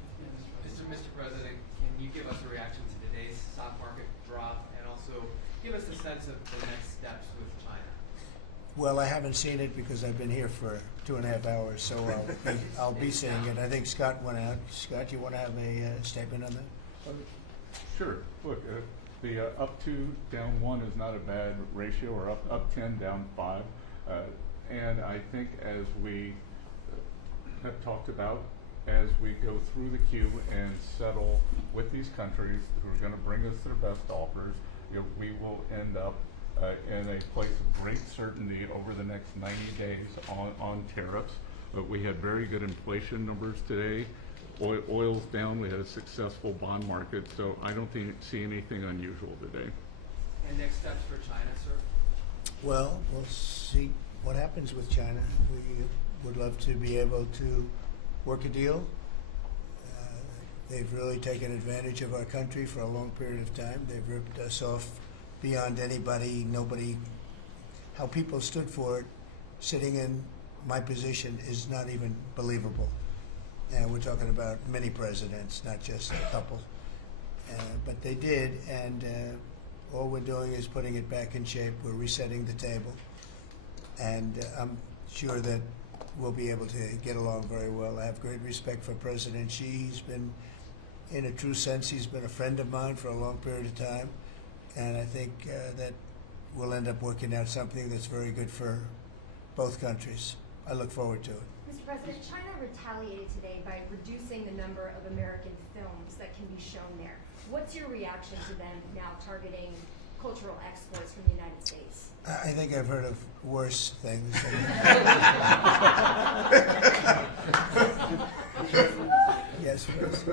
Mr. President, can you give us a reaction to today's stock market drop, and also give us a sense of the next steps with China? Well, I haven't seen it because I've been here for 2.5 hours, so I'll be seeing it. I think Scott went out. Scott, you want to have a statement on that? Sure. Look, the up 2, down 1 is not a bad ratio, or up 10, down 5. And I think as we have talked about, as we go through the queue and settle with these countries who are going to bring us their best offers, we will end up in a place of great certainty over the next 90 days on tariffs. But we had very good inflation numbers today. Oil's down. We had a successful bond market, so I don't see anything unusual today. And next steps for China, sir? Well, we'll see what happens with China. We would love to be able to work a deal. They've really taken advantage of our country for a long period of time. They've ripped us off beyond nobody. How people stood for it, sitting in my position, is not even believable. And we're talking about many presidents, not just a couple. But they did, and all we're doing is putting it back in shape. We're resetting the table. And I'm sure that we'll be able to get along very well. I have great respect for President Xi. He's been, in a true sense, he's been a friend of mine for a long period of time. And I think that we'll end up working out something that's very good for both countries. I look forward to it. Mr. President, China retaliated today by reducing the number of American films that can be shown there. What's your reaction to them now targeting cultural exports from the United States? I think I've heard of worse things. Yes, please.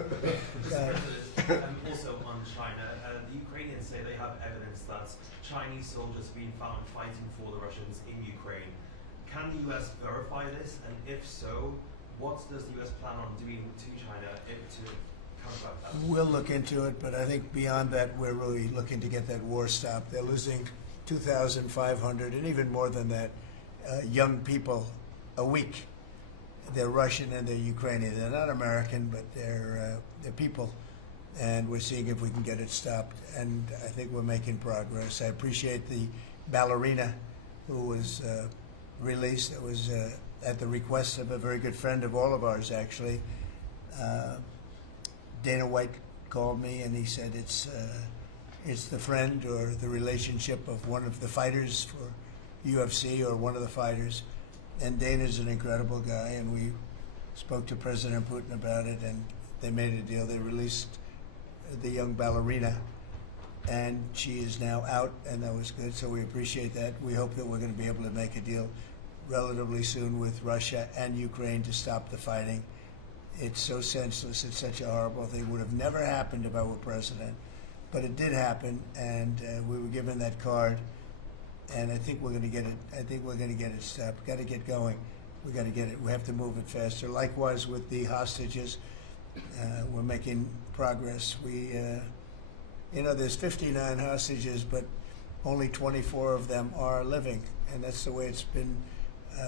Also on China, the Ukrainians say they have evidence that Chinese soldiers have been found fighting for the Russians in Ukraine. Can the US verify this? And if so, what does the US plan on doing to China to counteract that? We'll look into it, but I think beyond that, we're really looking to get that war stopped. They're losing 2,500 and even more than that young people a week. They're Russian and they're Ukrainian. They're not American, but they're people. And we're seeing if we can get it stopped. And I think we're making progress. I appreciate the ballerina who was released. It was at the request of a very good friend of all of ours, actually. Dana White called me and he said it's the friend or the relationship of one of the fighters for UFC or one of the fighters. And Dana's an incredible guy, and we spoke to President Putin about it, and they made a deal. They released the young ballerina, and she is now out, and that was good, so we appreciate that. We hope that we're going to be able to make a deal relatively soon with Russia and Ukraine to stop the fighting. It's so senseless. It's such a horrible thing. It would have never happened if I were president, but it did happen, and we were given that card. And I think we're going to get it. I think we're going to get it stopped. Got to get going. We got to get it. We have to move it faster. Likewise with the hostages, we're making progress. There's 59 hostages, but only 24 of them are living, and that's the way it's been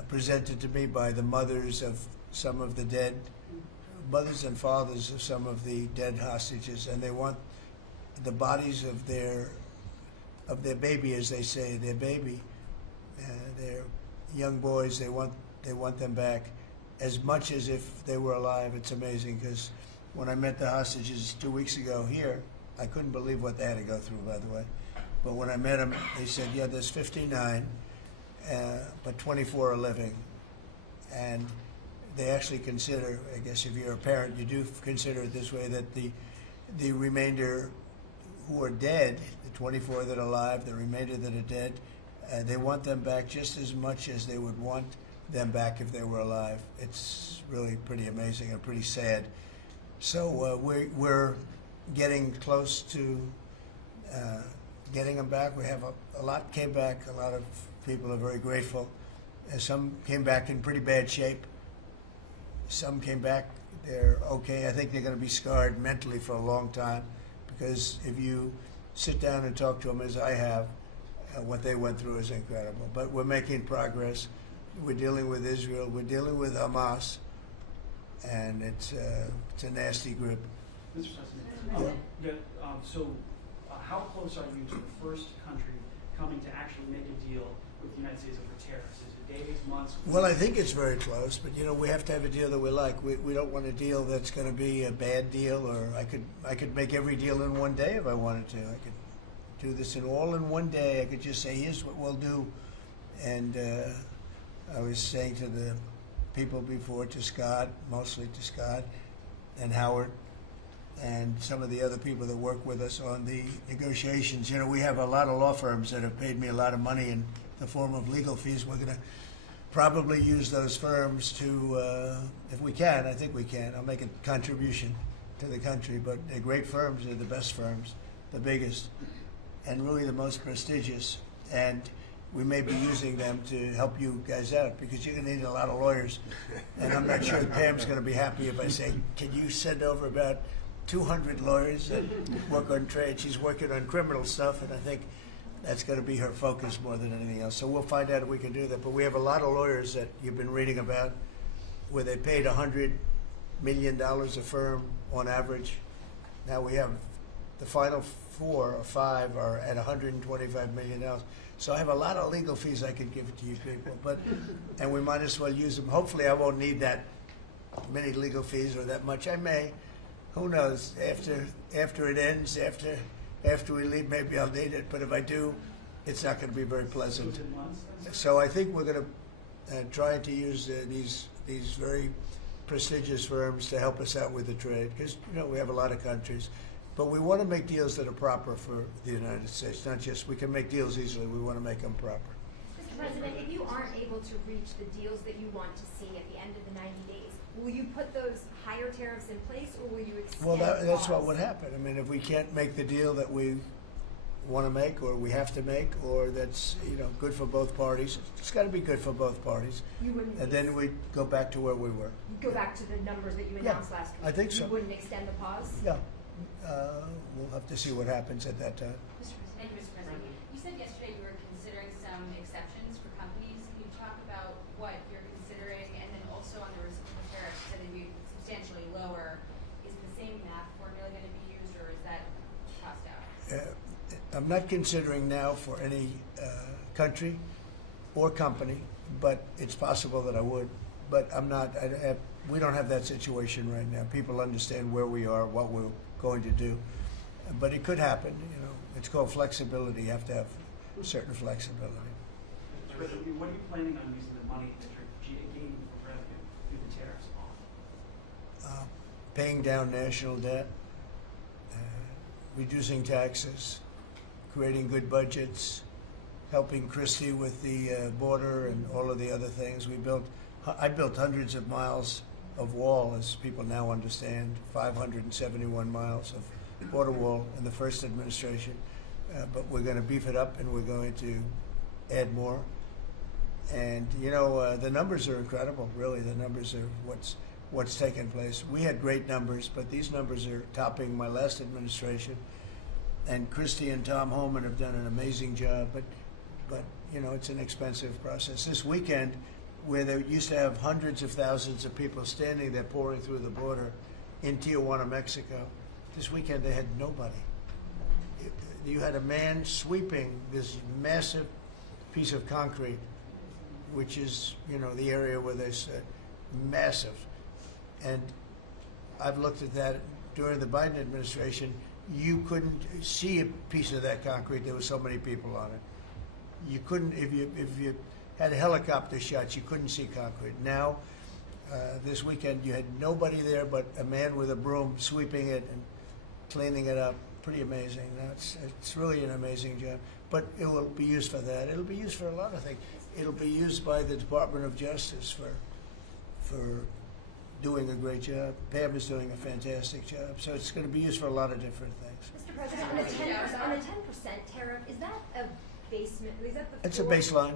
presented to me by the mothers of some of the dead, mothers and fathers of some of the dead hostages, and they want the bodies of their baby, as they say, their baby, their young boys. They want them back as much as if they were alive. It's amazing because when I met the hostages 2 weeks ago here, I couldn't believe what they had to go through, by the way. But when I met them, they said, yeah, there's 59, but 24 are living. And they actually consider, I guess if you're a parent, you do consider it this way, that the remainder who are dead, the 24 that are alive, the remainder that are dead, they want them back just as much as they would want them back if they were alive. It's really pretty amazing and pretty sad. So we're getting close to getting them back. We have a lot came back. A lot of people are very grateful. Some came back in pretty bad shape. Some came back, they're okay. I think they're going to be scarred mentally for a long time. Because if you sit down and talk to them, as I have, what they went through is incredible. But we're making progress. We're dealing with Israel. We're dealing with Hamas, and it's a nasty grip. Mr. President, how close are you to the first country coming to actually make a deal with the United States over tariffs? Is it days, months? Well, I think it's very close, but we have to have a deal that we like. We don't want a deal that's going to be a bad deal, or I could make every deal in one day if I wanted to. I could do this all in one day. I could just say, here's what we'll do. And I was saying to the people before, to Scott, mostly to Scott and Howard, and some of the other people that work with us on the negotiations. We have a lot of law firms that have paid me a lot of money in the form of legal fees. We're going to probably use those firms to, if we can, I think we can. I'll make a contribution to the country, but they're great firms. They're the best firms, the biggest, and really the most prestigious. And we may be using them to help you guys out, because you're going to need a lot of lawyers. And I'm not sure Pam's going to be happy if I say, can you send over about 200 lawyers that work on trade? She's working on criminal stuff, and I think that's going to be her focus more than anything else. So we'll find out if we can do that. But we have a lot of lawyers that you've been reading about where they paid $100 million a firm on average. Now we have the final 4 or 5 are at $125 million. So I have a lot of legal fees I could give to you people, and we might as well use them. Hopefully I won't need that many legal fees or that much. I may. Who knows? After it ends, after we leave, maybe I'll need it. But if I do, it's not going to be very pleasant. So I think we're going to try to use these very prestigious firms to help us out with the trade, because we have a lot of countries. But we want to make deals that are proper for the United States, not just we can make deals easily. We want to make them proper. Mr. President, if you aren't able to reach the deals that you want to see at the end of the 90 days, will you put those higher tariffs in place, or will you extend Well, that's what pause? would happen. I mean, if we can't make the deal that we want to make, or we have to make, or that's good for both parties, it's got to be good for both parties. You wouldn't. And then we go back to where we were. Go back to the numbers that you Yeah, announced last week. I think so. You wouldn't extend the pause. Yeah, we'll have to see what happens at that time. Thank you, Mr. President. You said yesterday you were considering some exceptions for companies. Can you talk about what you're considering, and then also on the reciprocal tariffs, that it'd be substantially lower? Is the same math formula going to be used, or is that crossed out? I'm not considering now for any country or company, but it's possible that I would. But I'm not. We don't have that situation right now. People understand where we are, what we're going to do. But it could happen. It's called flexibility. You have to have certain flexibility. What are you planning on using the money that you're gaining for revenue through the tariffs on? Paying down national debt, reducing taxes, creating good budgets, helping Christie with the border and all of the other things. I built hundreds of miles of wall, as people now understand, 571 miles of border wall in the first administration. But we're going to beef it up, and we're going to add more. And the numbers are incredible. Really, the numbers are what's taken place. We had great numbers, but these numbers are topping my last administration. And Christie and Tom Homan have done an amazing job. But it's an expensive process. This weekend, where they used to have hundreds of thousands of people standing there pouring through the border in Tijuana, Mexico, this weekend they had nobody. You had a man sweeping this massive piece of concrete, which is, the area where they said massive. And I've looked at that during the Biden administration. You couldn't see a piece of that concrete. There were so many people on it. You couldn't, if you had helicopter shots, you couldn't see concrete. Now, this weekend, you had nobody there but a man with a broom sweeping it and cleaning it up. Pretty amazing. It's really an amazing job. But it will be used for that. It'll be used for a lot of things. It'll be used by the Department of Justice for doing a great job. Pam is doing a fantastic job. So it's going to be used for a lot of different things. Mr. President, on the 10% tariff, is that a basement? Is that the It's a floor? baseline.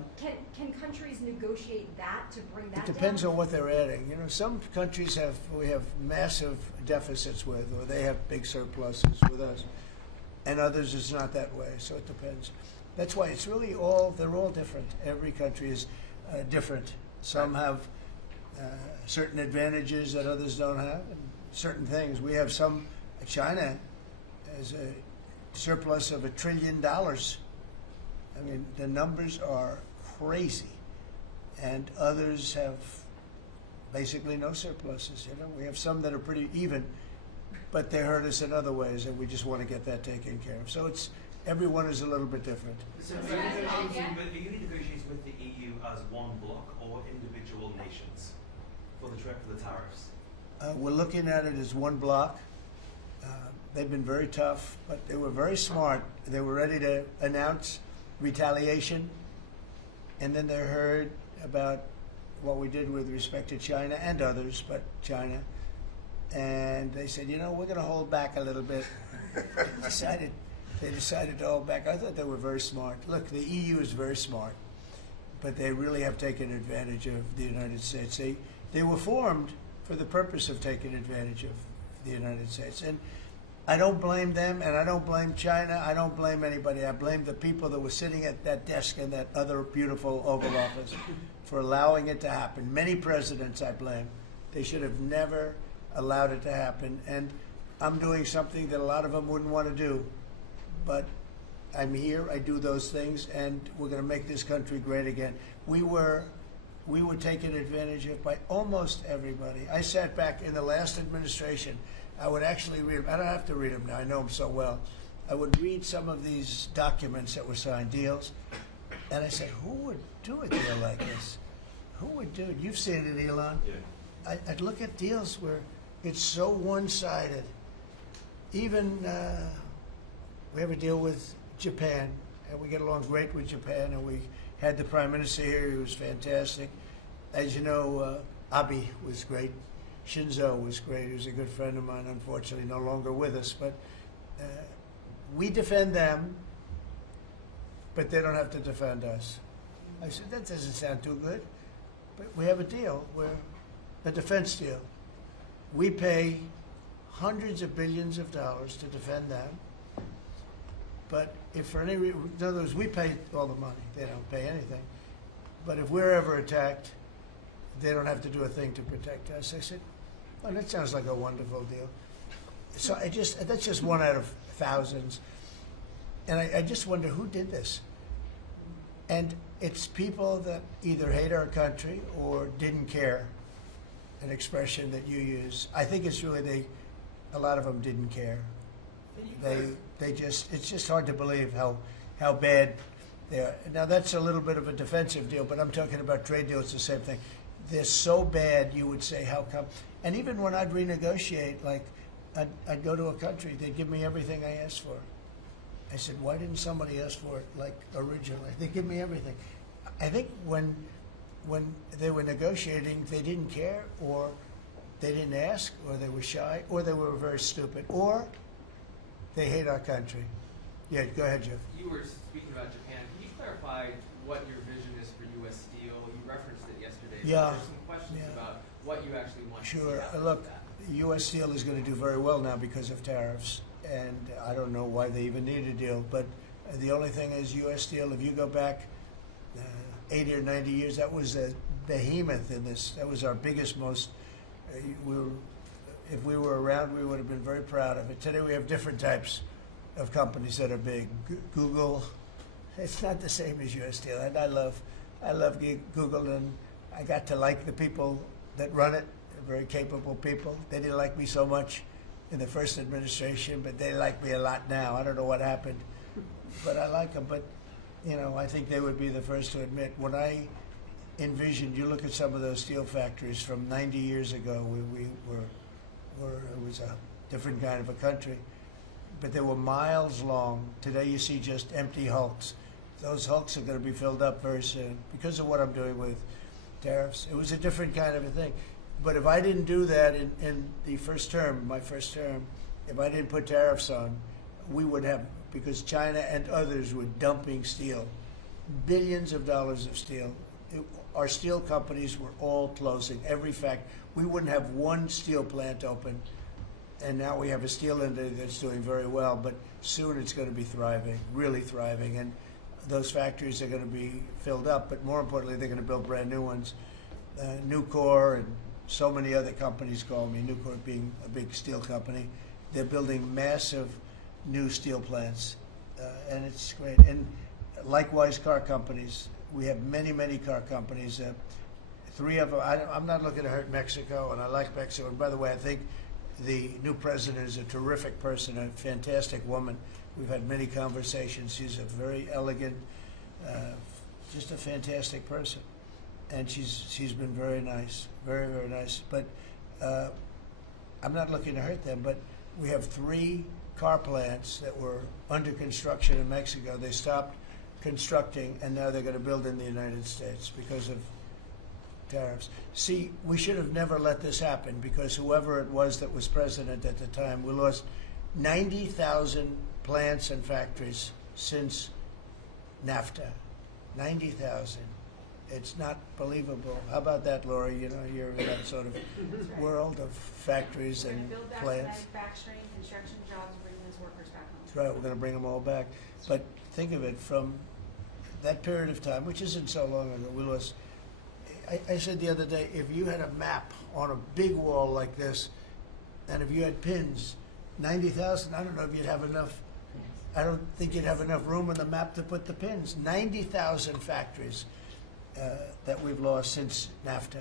Can countries negotiate that to bring that It depends down? on what they're adding. Some countries we have massive deficits with, or they have big surpluses with us, and others it's not that way. So it depends. That's why it's really they're all different. Every country is different. Some have certain advantages that others don't have, and certain things. We have China has a surplus of $1 trillion. I mean, the numbers are crazy. And others have basically no surpluses. You know, we have some that are pretty even, but they hurt us in other ways, and we just want to get that taken care of. So it's everyone is a little bit different. So are you negotiating with the EU as one bloc or individual nations for the tariffs? We're looking at it as one block. They've been very tough, but they were very smart. They were ready to announce retaliation, and then they heard about what we did with respect to China and others, but China. And they said, you know, we're going to hold back a little bit. They decided to hold back. I thought they were very smart. Look, the EU is very smart, but they really have taken advantage of the United States. They were formed for the purpose of taking advantage of the United States. And I don't blame them, and I don't blame China. I don't blame anybody. I blame the people that were sitting at that desk in that other beautiful Oval Office for allowing it to happen. Many presidents I blame. They should have never allowed it to happen. And I'm doing something that a lot of them wouldn't want to do. But I'm here, I do those things, and we're going to make this country great again. We were taken advantage of by almost everybody. I sat back in the last administration. I would actually read them. I don't have to read them now. I know them so well. I would read some of these documents that were signed, deals, and I said, who would do a deal like this? Who would do it? You've seen it, Elon. Yeah. I'd look at deals where it's so one-sided. Even we have a deal with Japan, and we get along great with Japan, and we had the Prime Minister here. He was fantastic. As you know, Abe was great. Shinzo was great. He was a good friend of mine, unfortunately no longer with us. But we defend them, but they don't have to defend us. I said, that doesn't sound too good. But we have a deal, a defense deal. We pay hundreds of billions of dollars to defend them. But if for any reason, in other words, we pay all the money. They don't pay anything. But if we're ever attacked, they don't have to do a thing to protect us. I said, well, that sounds like a wonderful deal. So that's just one out of thousands. And I just wonder who did this. And it's people that either hate our country or didn't care, an expression that you use. I think it's really a lot of them didn't care. It's just hard to believe how bad they are. Now that's a little bit of a defensive deal, but I'm talking about trade deals, the same thing. They're so bad, you would say, how come? And even when I'd renegotiate, like I'd go to a country, they'd give me everything I asked for. I said, why didn't somebody ask for it like originally? They give me everything. I think when they were negotiating, they didn't care, or they didn't ask, or they were shy, or they were very stupid, or they hate our country. Yeah, go ahead, Jeff. You were speaking about Japan. Can you clarify what your vision is for U.S. Steel? You referenced it yesterday. Yeah. There's some questions about what you actually want to see Sure. out of Look, that. U.S. Steel is going to do very well now because of tariffs, and I don't know why they even need a deal. But the only thing is, U.S. Steel, if you go back 80 or 90 years, that was a behemoth in this. That was our biggest, most. If we were around, we would have been very proud of it. Today we have different types of companies that are big. Google, it's not the same as U.S. Steel. And I love Google, and I got to like the people that run it. They're very capable people. They didn't like me so much in the first administration, but they like me a lot now. I don't know what happened, but I like them. But, you know, I think they would be the first to admit, when I envisioned, you look at some of those steel factories from 90 years ago, it was a different kind of a country, but they were miles long. Today you see just empty hulks. Those hulks are going to be filled up very soon because of what I'm doing with tariffs. It was a different kind of a thing. But if I didn't do that in the first term, my first term, if I didn't put tariffs on, we would have, because China and others were dumping steel, billions of dollars of steel. Our steel companies were all closing, every factory. We wouldn't have one steel plant open, and now we have a steel industry that's doing very well, but soon it's going to be thriving, really thriving, and those factories are going to be filled up, but more importantly, they're going to build brand new ones. Nucor and so many other companies call me, Nucor being a big steel company. They're building massive new steel plants, and it's great. And likewise, car companies. we have many, many car companies. Three of them, I'm not looking to hurt Mexico, and I like Mexico. And by the way, I think the new president is a terrific person, a fantastic woman. We've had many conversations. She's a very elegant, just a fantastic person. And she's been very nice, very, very nice. But I'm not looking to hurt them, but we have 3 car plants that were under construction in Mexico. They stopped constructing, and now they're going to build in the United States because of tariffs. See, we should have never let this happen, because whoever it was that was president at the time, we lost 90,000 plants and factories since NAFTA. 90,000. It's not believable. How about that, Laura? You know, you're in that sort of world of factories and Build back plants. manufacturing, construction jobs, bring those workers back home. That's right, we're going to bring them all back. But think of it, from that period of time, which isn't so long ago, we lost. I said the other day, if you had a map on a big wall like this, and if you had pins, 90,000, I don't know if you'd have enough. I don't think you'd have enough room on the map to put the pins. 90,000 factories that we've lost since NAFTA.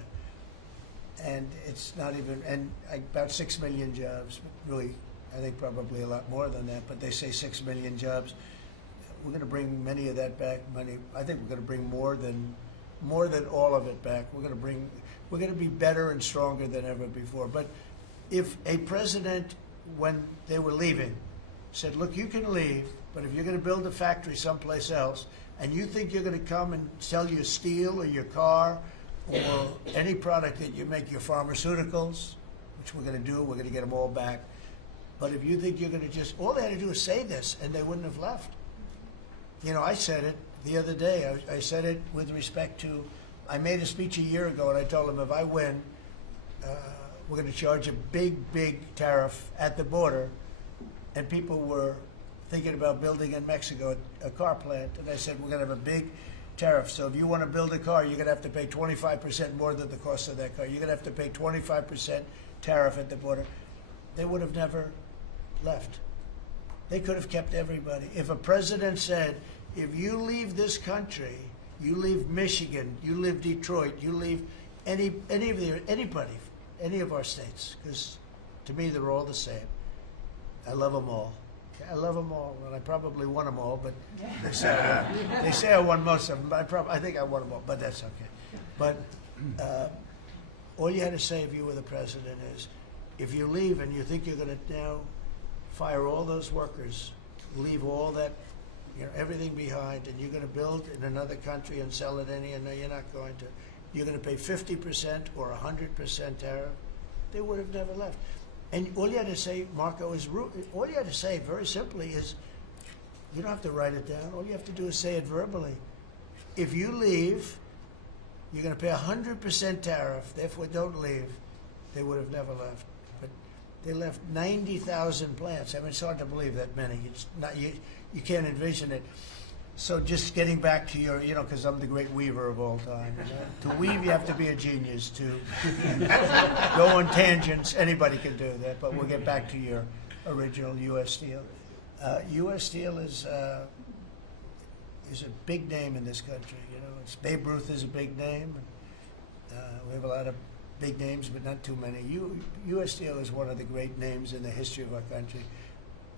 And it's not even, and about 6 million jobs, really, I think probably a lot more than that, but they say 6 million jobs. We're going to bring many of that back. I think we're going to bring more than all of it back. We're going to be better and stronger than ever before. But if a president, when they were leaving, said, look, you can leave, but if you're going to build a factory someplace else, and you think you're going to come and sell your steel or your car or any product that you make, your pharmaceuticals, which we're going to do, we're going to get them all back. But if you think you're going to just, all they had to do is say this, and they wouldn't have left. You know, I said it the other day. I said it with respect to, I made a speech a year ago, and I told them if I win, we're going to charge a big, big tariff at the border. And people were thinking about building in Mexico a car plant. And I said, we're going to have a big tariff. So if you want to build a car, you're going to have to pay 25% more than the cost of that car. You're going to have to pay 25% tariff at the border. They would have never left. They could have kept everybody. If a president said, if you leave this country, you leave Michigan, you leave Detroit, you leave anybody, any of our states, because to me they're all the same. I love them all. I love them all, and I probably won them all, but they say I won most of them. But I think I won them all, but that's okay. But all you had to say if you were the president is, if you leave and you think you're going to now fire all those workers, leave all that, everything behind, and you're going to build in another country and sell it no, you're not going to. You're going to pay 50% or 100% tariff. They would have never left. And all you had to say, Marco, all you had to say very simply is, you don't have to write it down. All you have to do is say it verbally. If you leave, you're going to pay 100% tariff. Therefore, don't leave. They would have never left. But they left 90,000 plants. I mean, it's hard to believe that many. It's not, you can't envision it. So just getting back to your, because I'm the great weaver of all time. To weave, you have to be a genius. To go on tangents, anybody can do that. But we'll get back to your original U.S. Steel. U.S. Steel is a big name in this country. It's Babe Ruth is a big name. We have a lot of big names, but not too many. U.S. Steel is one of the great names in the history of our country.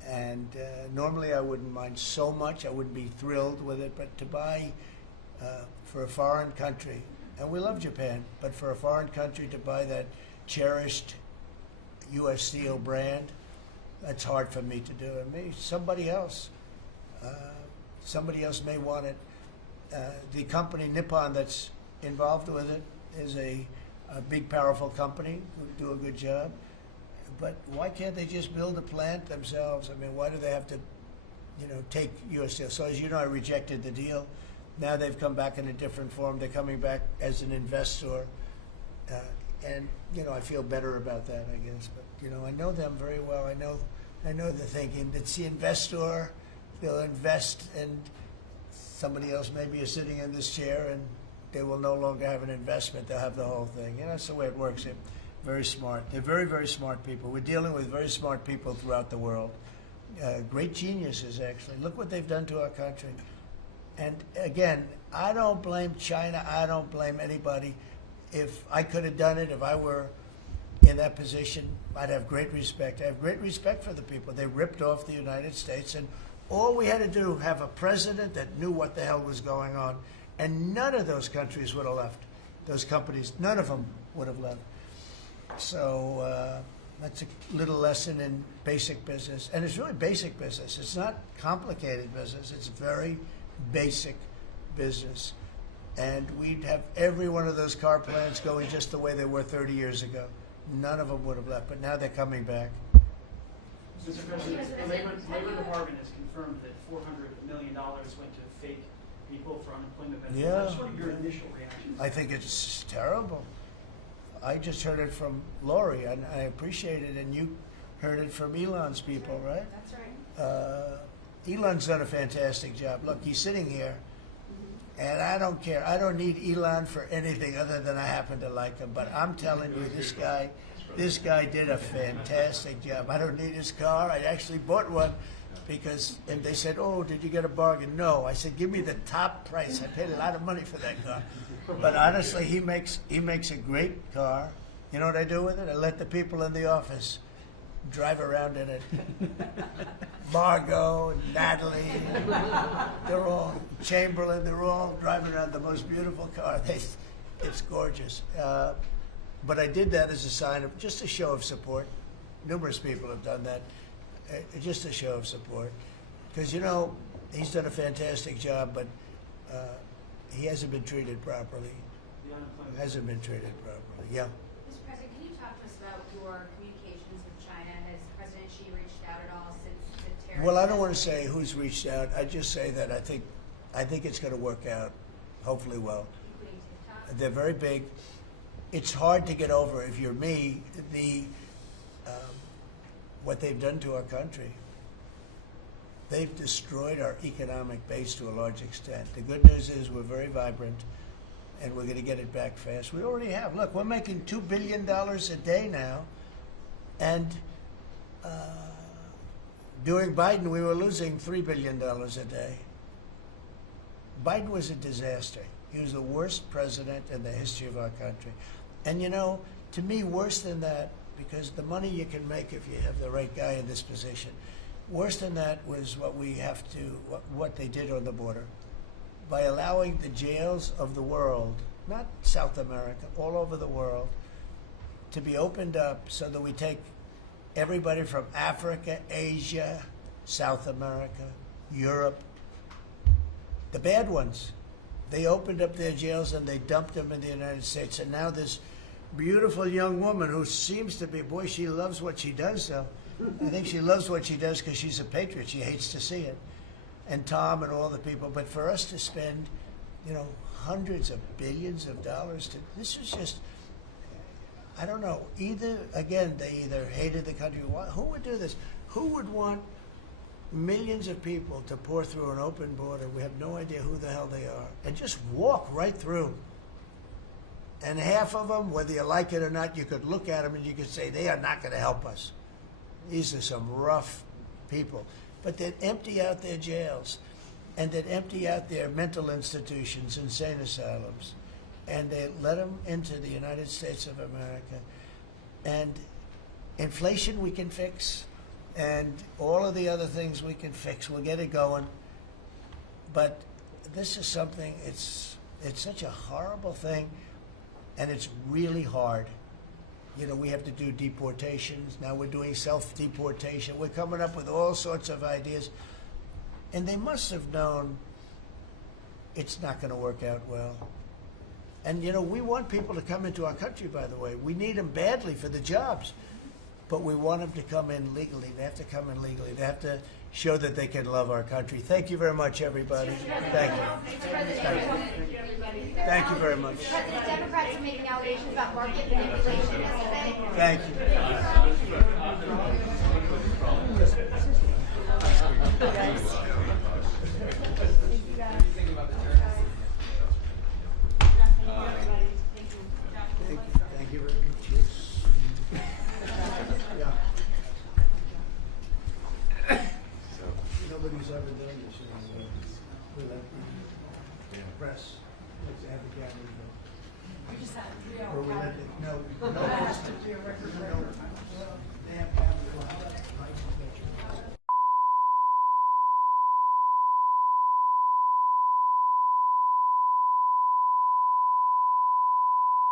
And normally I wouldn't mind so much. I wouldn't be thrilled with it. But to buy for a foreign country, and we love Japan, but for a foreign country to buy that cherished U.S. Steel brand, that's hard for me to do. And maybe somebody else may want it. The company Nippon that's involved with it is a big, powerful company who do a good job. But why can't they just build a plant themselves? I mean, why do they have to, take U.S. Steel? So as you know, I rejected the deal. Now they've come back in a different form. They're coming back as an investor. And, I feel better about that, I guess. But, I know them very well. I know the thinking. It's the investor. They'll invest, and somebody else maybe is sitting in this chair, and they will no longer have an investment. They'll have the whole thing. That's the way it works. Very smart. They're very, very smart people. We're dealing with very smart people throughout the world. Great geniuses, actually. Look what they've done to our country. And again, I don't blame China. I don't blame anybody. If I could have done it, if I were in that position, I'd have great respect. I have great respect for the people. They ripped off the United States, and all we had to do, have a president that knew what the hell was going on, and none of those countries would have left. Those companies, none of them would have left. So that's a little lesson in basic business. And it's really basic business. It's not complicated business. It's very basic business. And we'd have every one of those car plants going just the way they were 30 years ago. None of them would have left, but now they're coming back. Mr. President, the Labor Department has confirmed that $400 million went to fake people for unemployment benefits. Yeah. That's what are your initial reactions? I think it's terrible. I just heard it from Lori, and I appreciate it, and you heard it from Elon's people, right? That's right. Elon's done a fantastic job. Look, he's sitting here, and I don't care. I don't need Elon for anything other than I happen to like him. But I'm telling you, this guy did a fantastic job. I don't need his car. I actually bought one because, and they said, "Oh, did you get a bargain?" No. I said, "Give me the top price." I paid a lot of money for that car. But honestly, he makes a great car. You know what I do with it? I let the people in the office drive around in it. Margot, and Natalie, they're all, Chamberlain, they're all driving around the most beautiful car. It's gorgeous. But I did that as a sign of, just a show of support. Numerous people have done that. Just a show of support. Because, you know, he's done a fantastic job, but he hasn't been treated properly. Hasn't been treated properly. Yeah. Mr. President, can you talk to us about your communications with China? Has President Xi reached out at all since the tariffs? Well, I don't want to say who's reached out. I just say that I think it's going to work out, hopefully well. Including TikTok? They're very big. It's hard to get over, if you're me, what they've done to our country. They've destroyed our economic base to a large extent. The good news is we're very vibrant, and we're going to get it back fast. We already have. Look, we're making $2 billion a day now, and during Biden, we were losing $3 billion a day. Biden was a disaster. He was the worst president in the history of our country. And you know, to me, worse than that, because the money you can make if you have the right guy in this position, worse than that was what they did on the border. By allowing the jails of the world, not South America, all over the world, to be opened up so that we take everybody from Africa, Asia, South America, Europe, the bad ones. They opened up their jails and they dumped them in the United States. And now this beautiful young woman who seems to be, boy, she loves what she does, though. I think she loves what she does because she's a patriot. She hates to see it. And Tom and all the people. But for us to spend, you know, hundreds of billions of dollars this is just, I don't know. They either hated the country. Who would do this? Who would want millions of people to pour through an open border? We have no idea who the hell they are. And just walk right through. And half of them, whether you like it or not, you could look at them and you could say, they are not going to help us. These are some rough people. But they'd empty out their jails, and they'd empty out their mental institutions, insane asylums, and they let them into the United States of America. And inflation we can fix, and all of the other things we can fix. We'll get it going. But this is something, it's such a horrible thing, and it's really hard. You know, we have to do deportations. Now we're doing self-deportation. We're coming up with all sorts of ideas. And they must have known it's not going to work out well. And, you know, we want people to come into our country, by the way. We need them badly for the jobs. But we want them to come in legally. They have to come in legally. They have to show that they can love our country. Thank you very much, everybody. Thank you. Thank you very much. President, Democrats are making allegations about market manipulation as a bank. Thank Thank you very much. Yeah. Nobody's ever done this. We let the press, let's have the cameras go. We just had 3 Or we let it, no, no,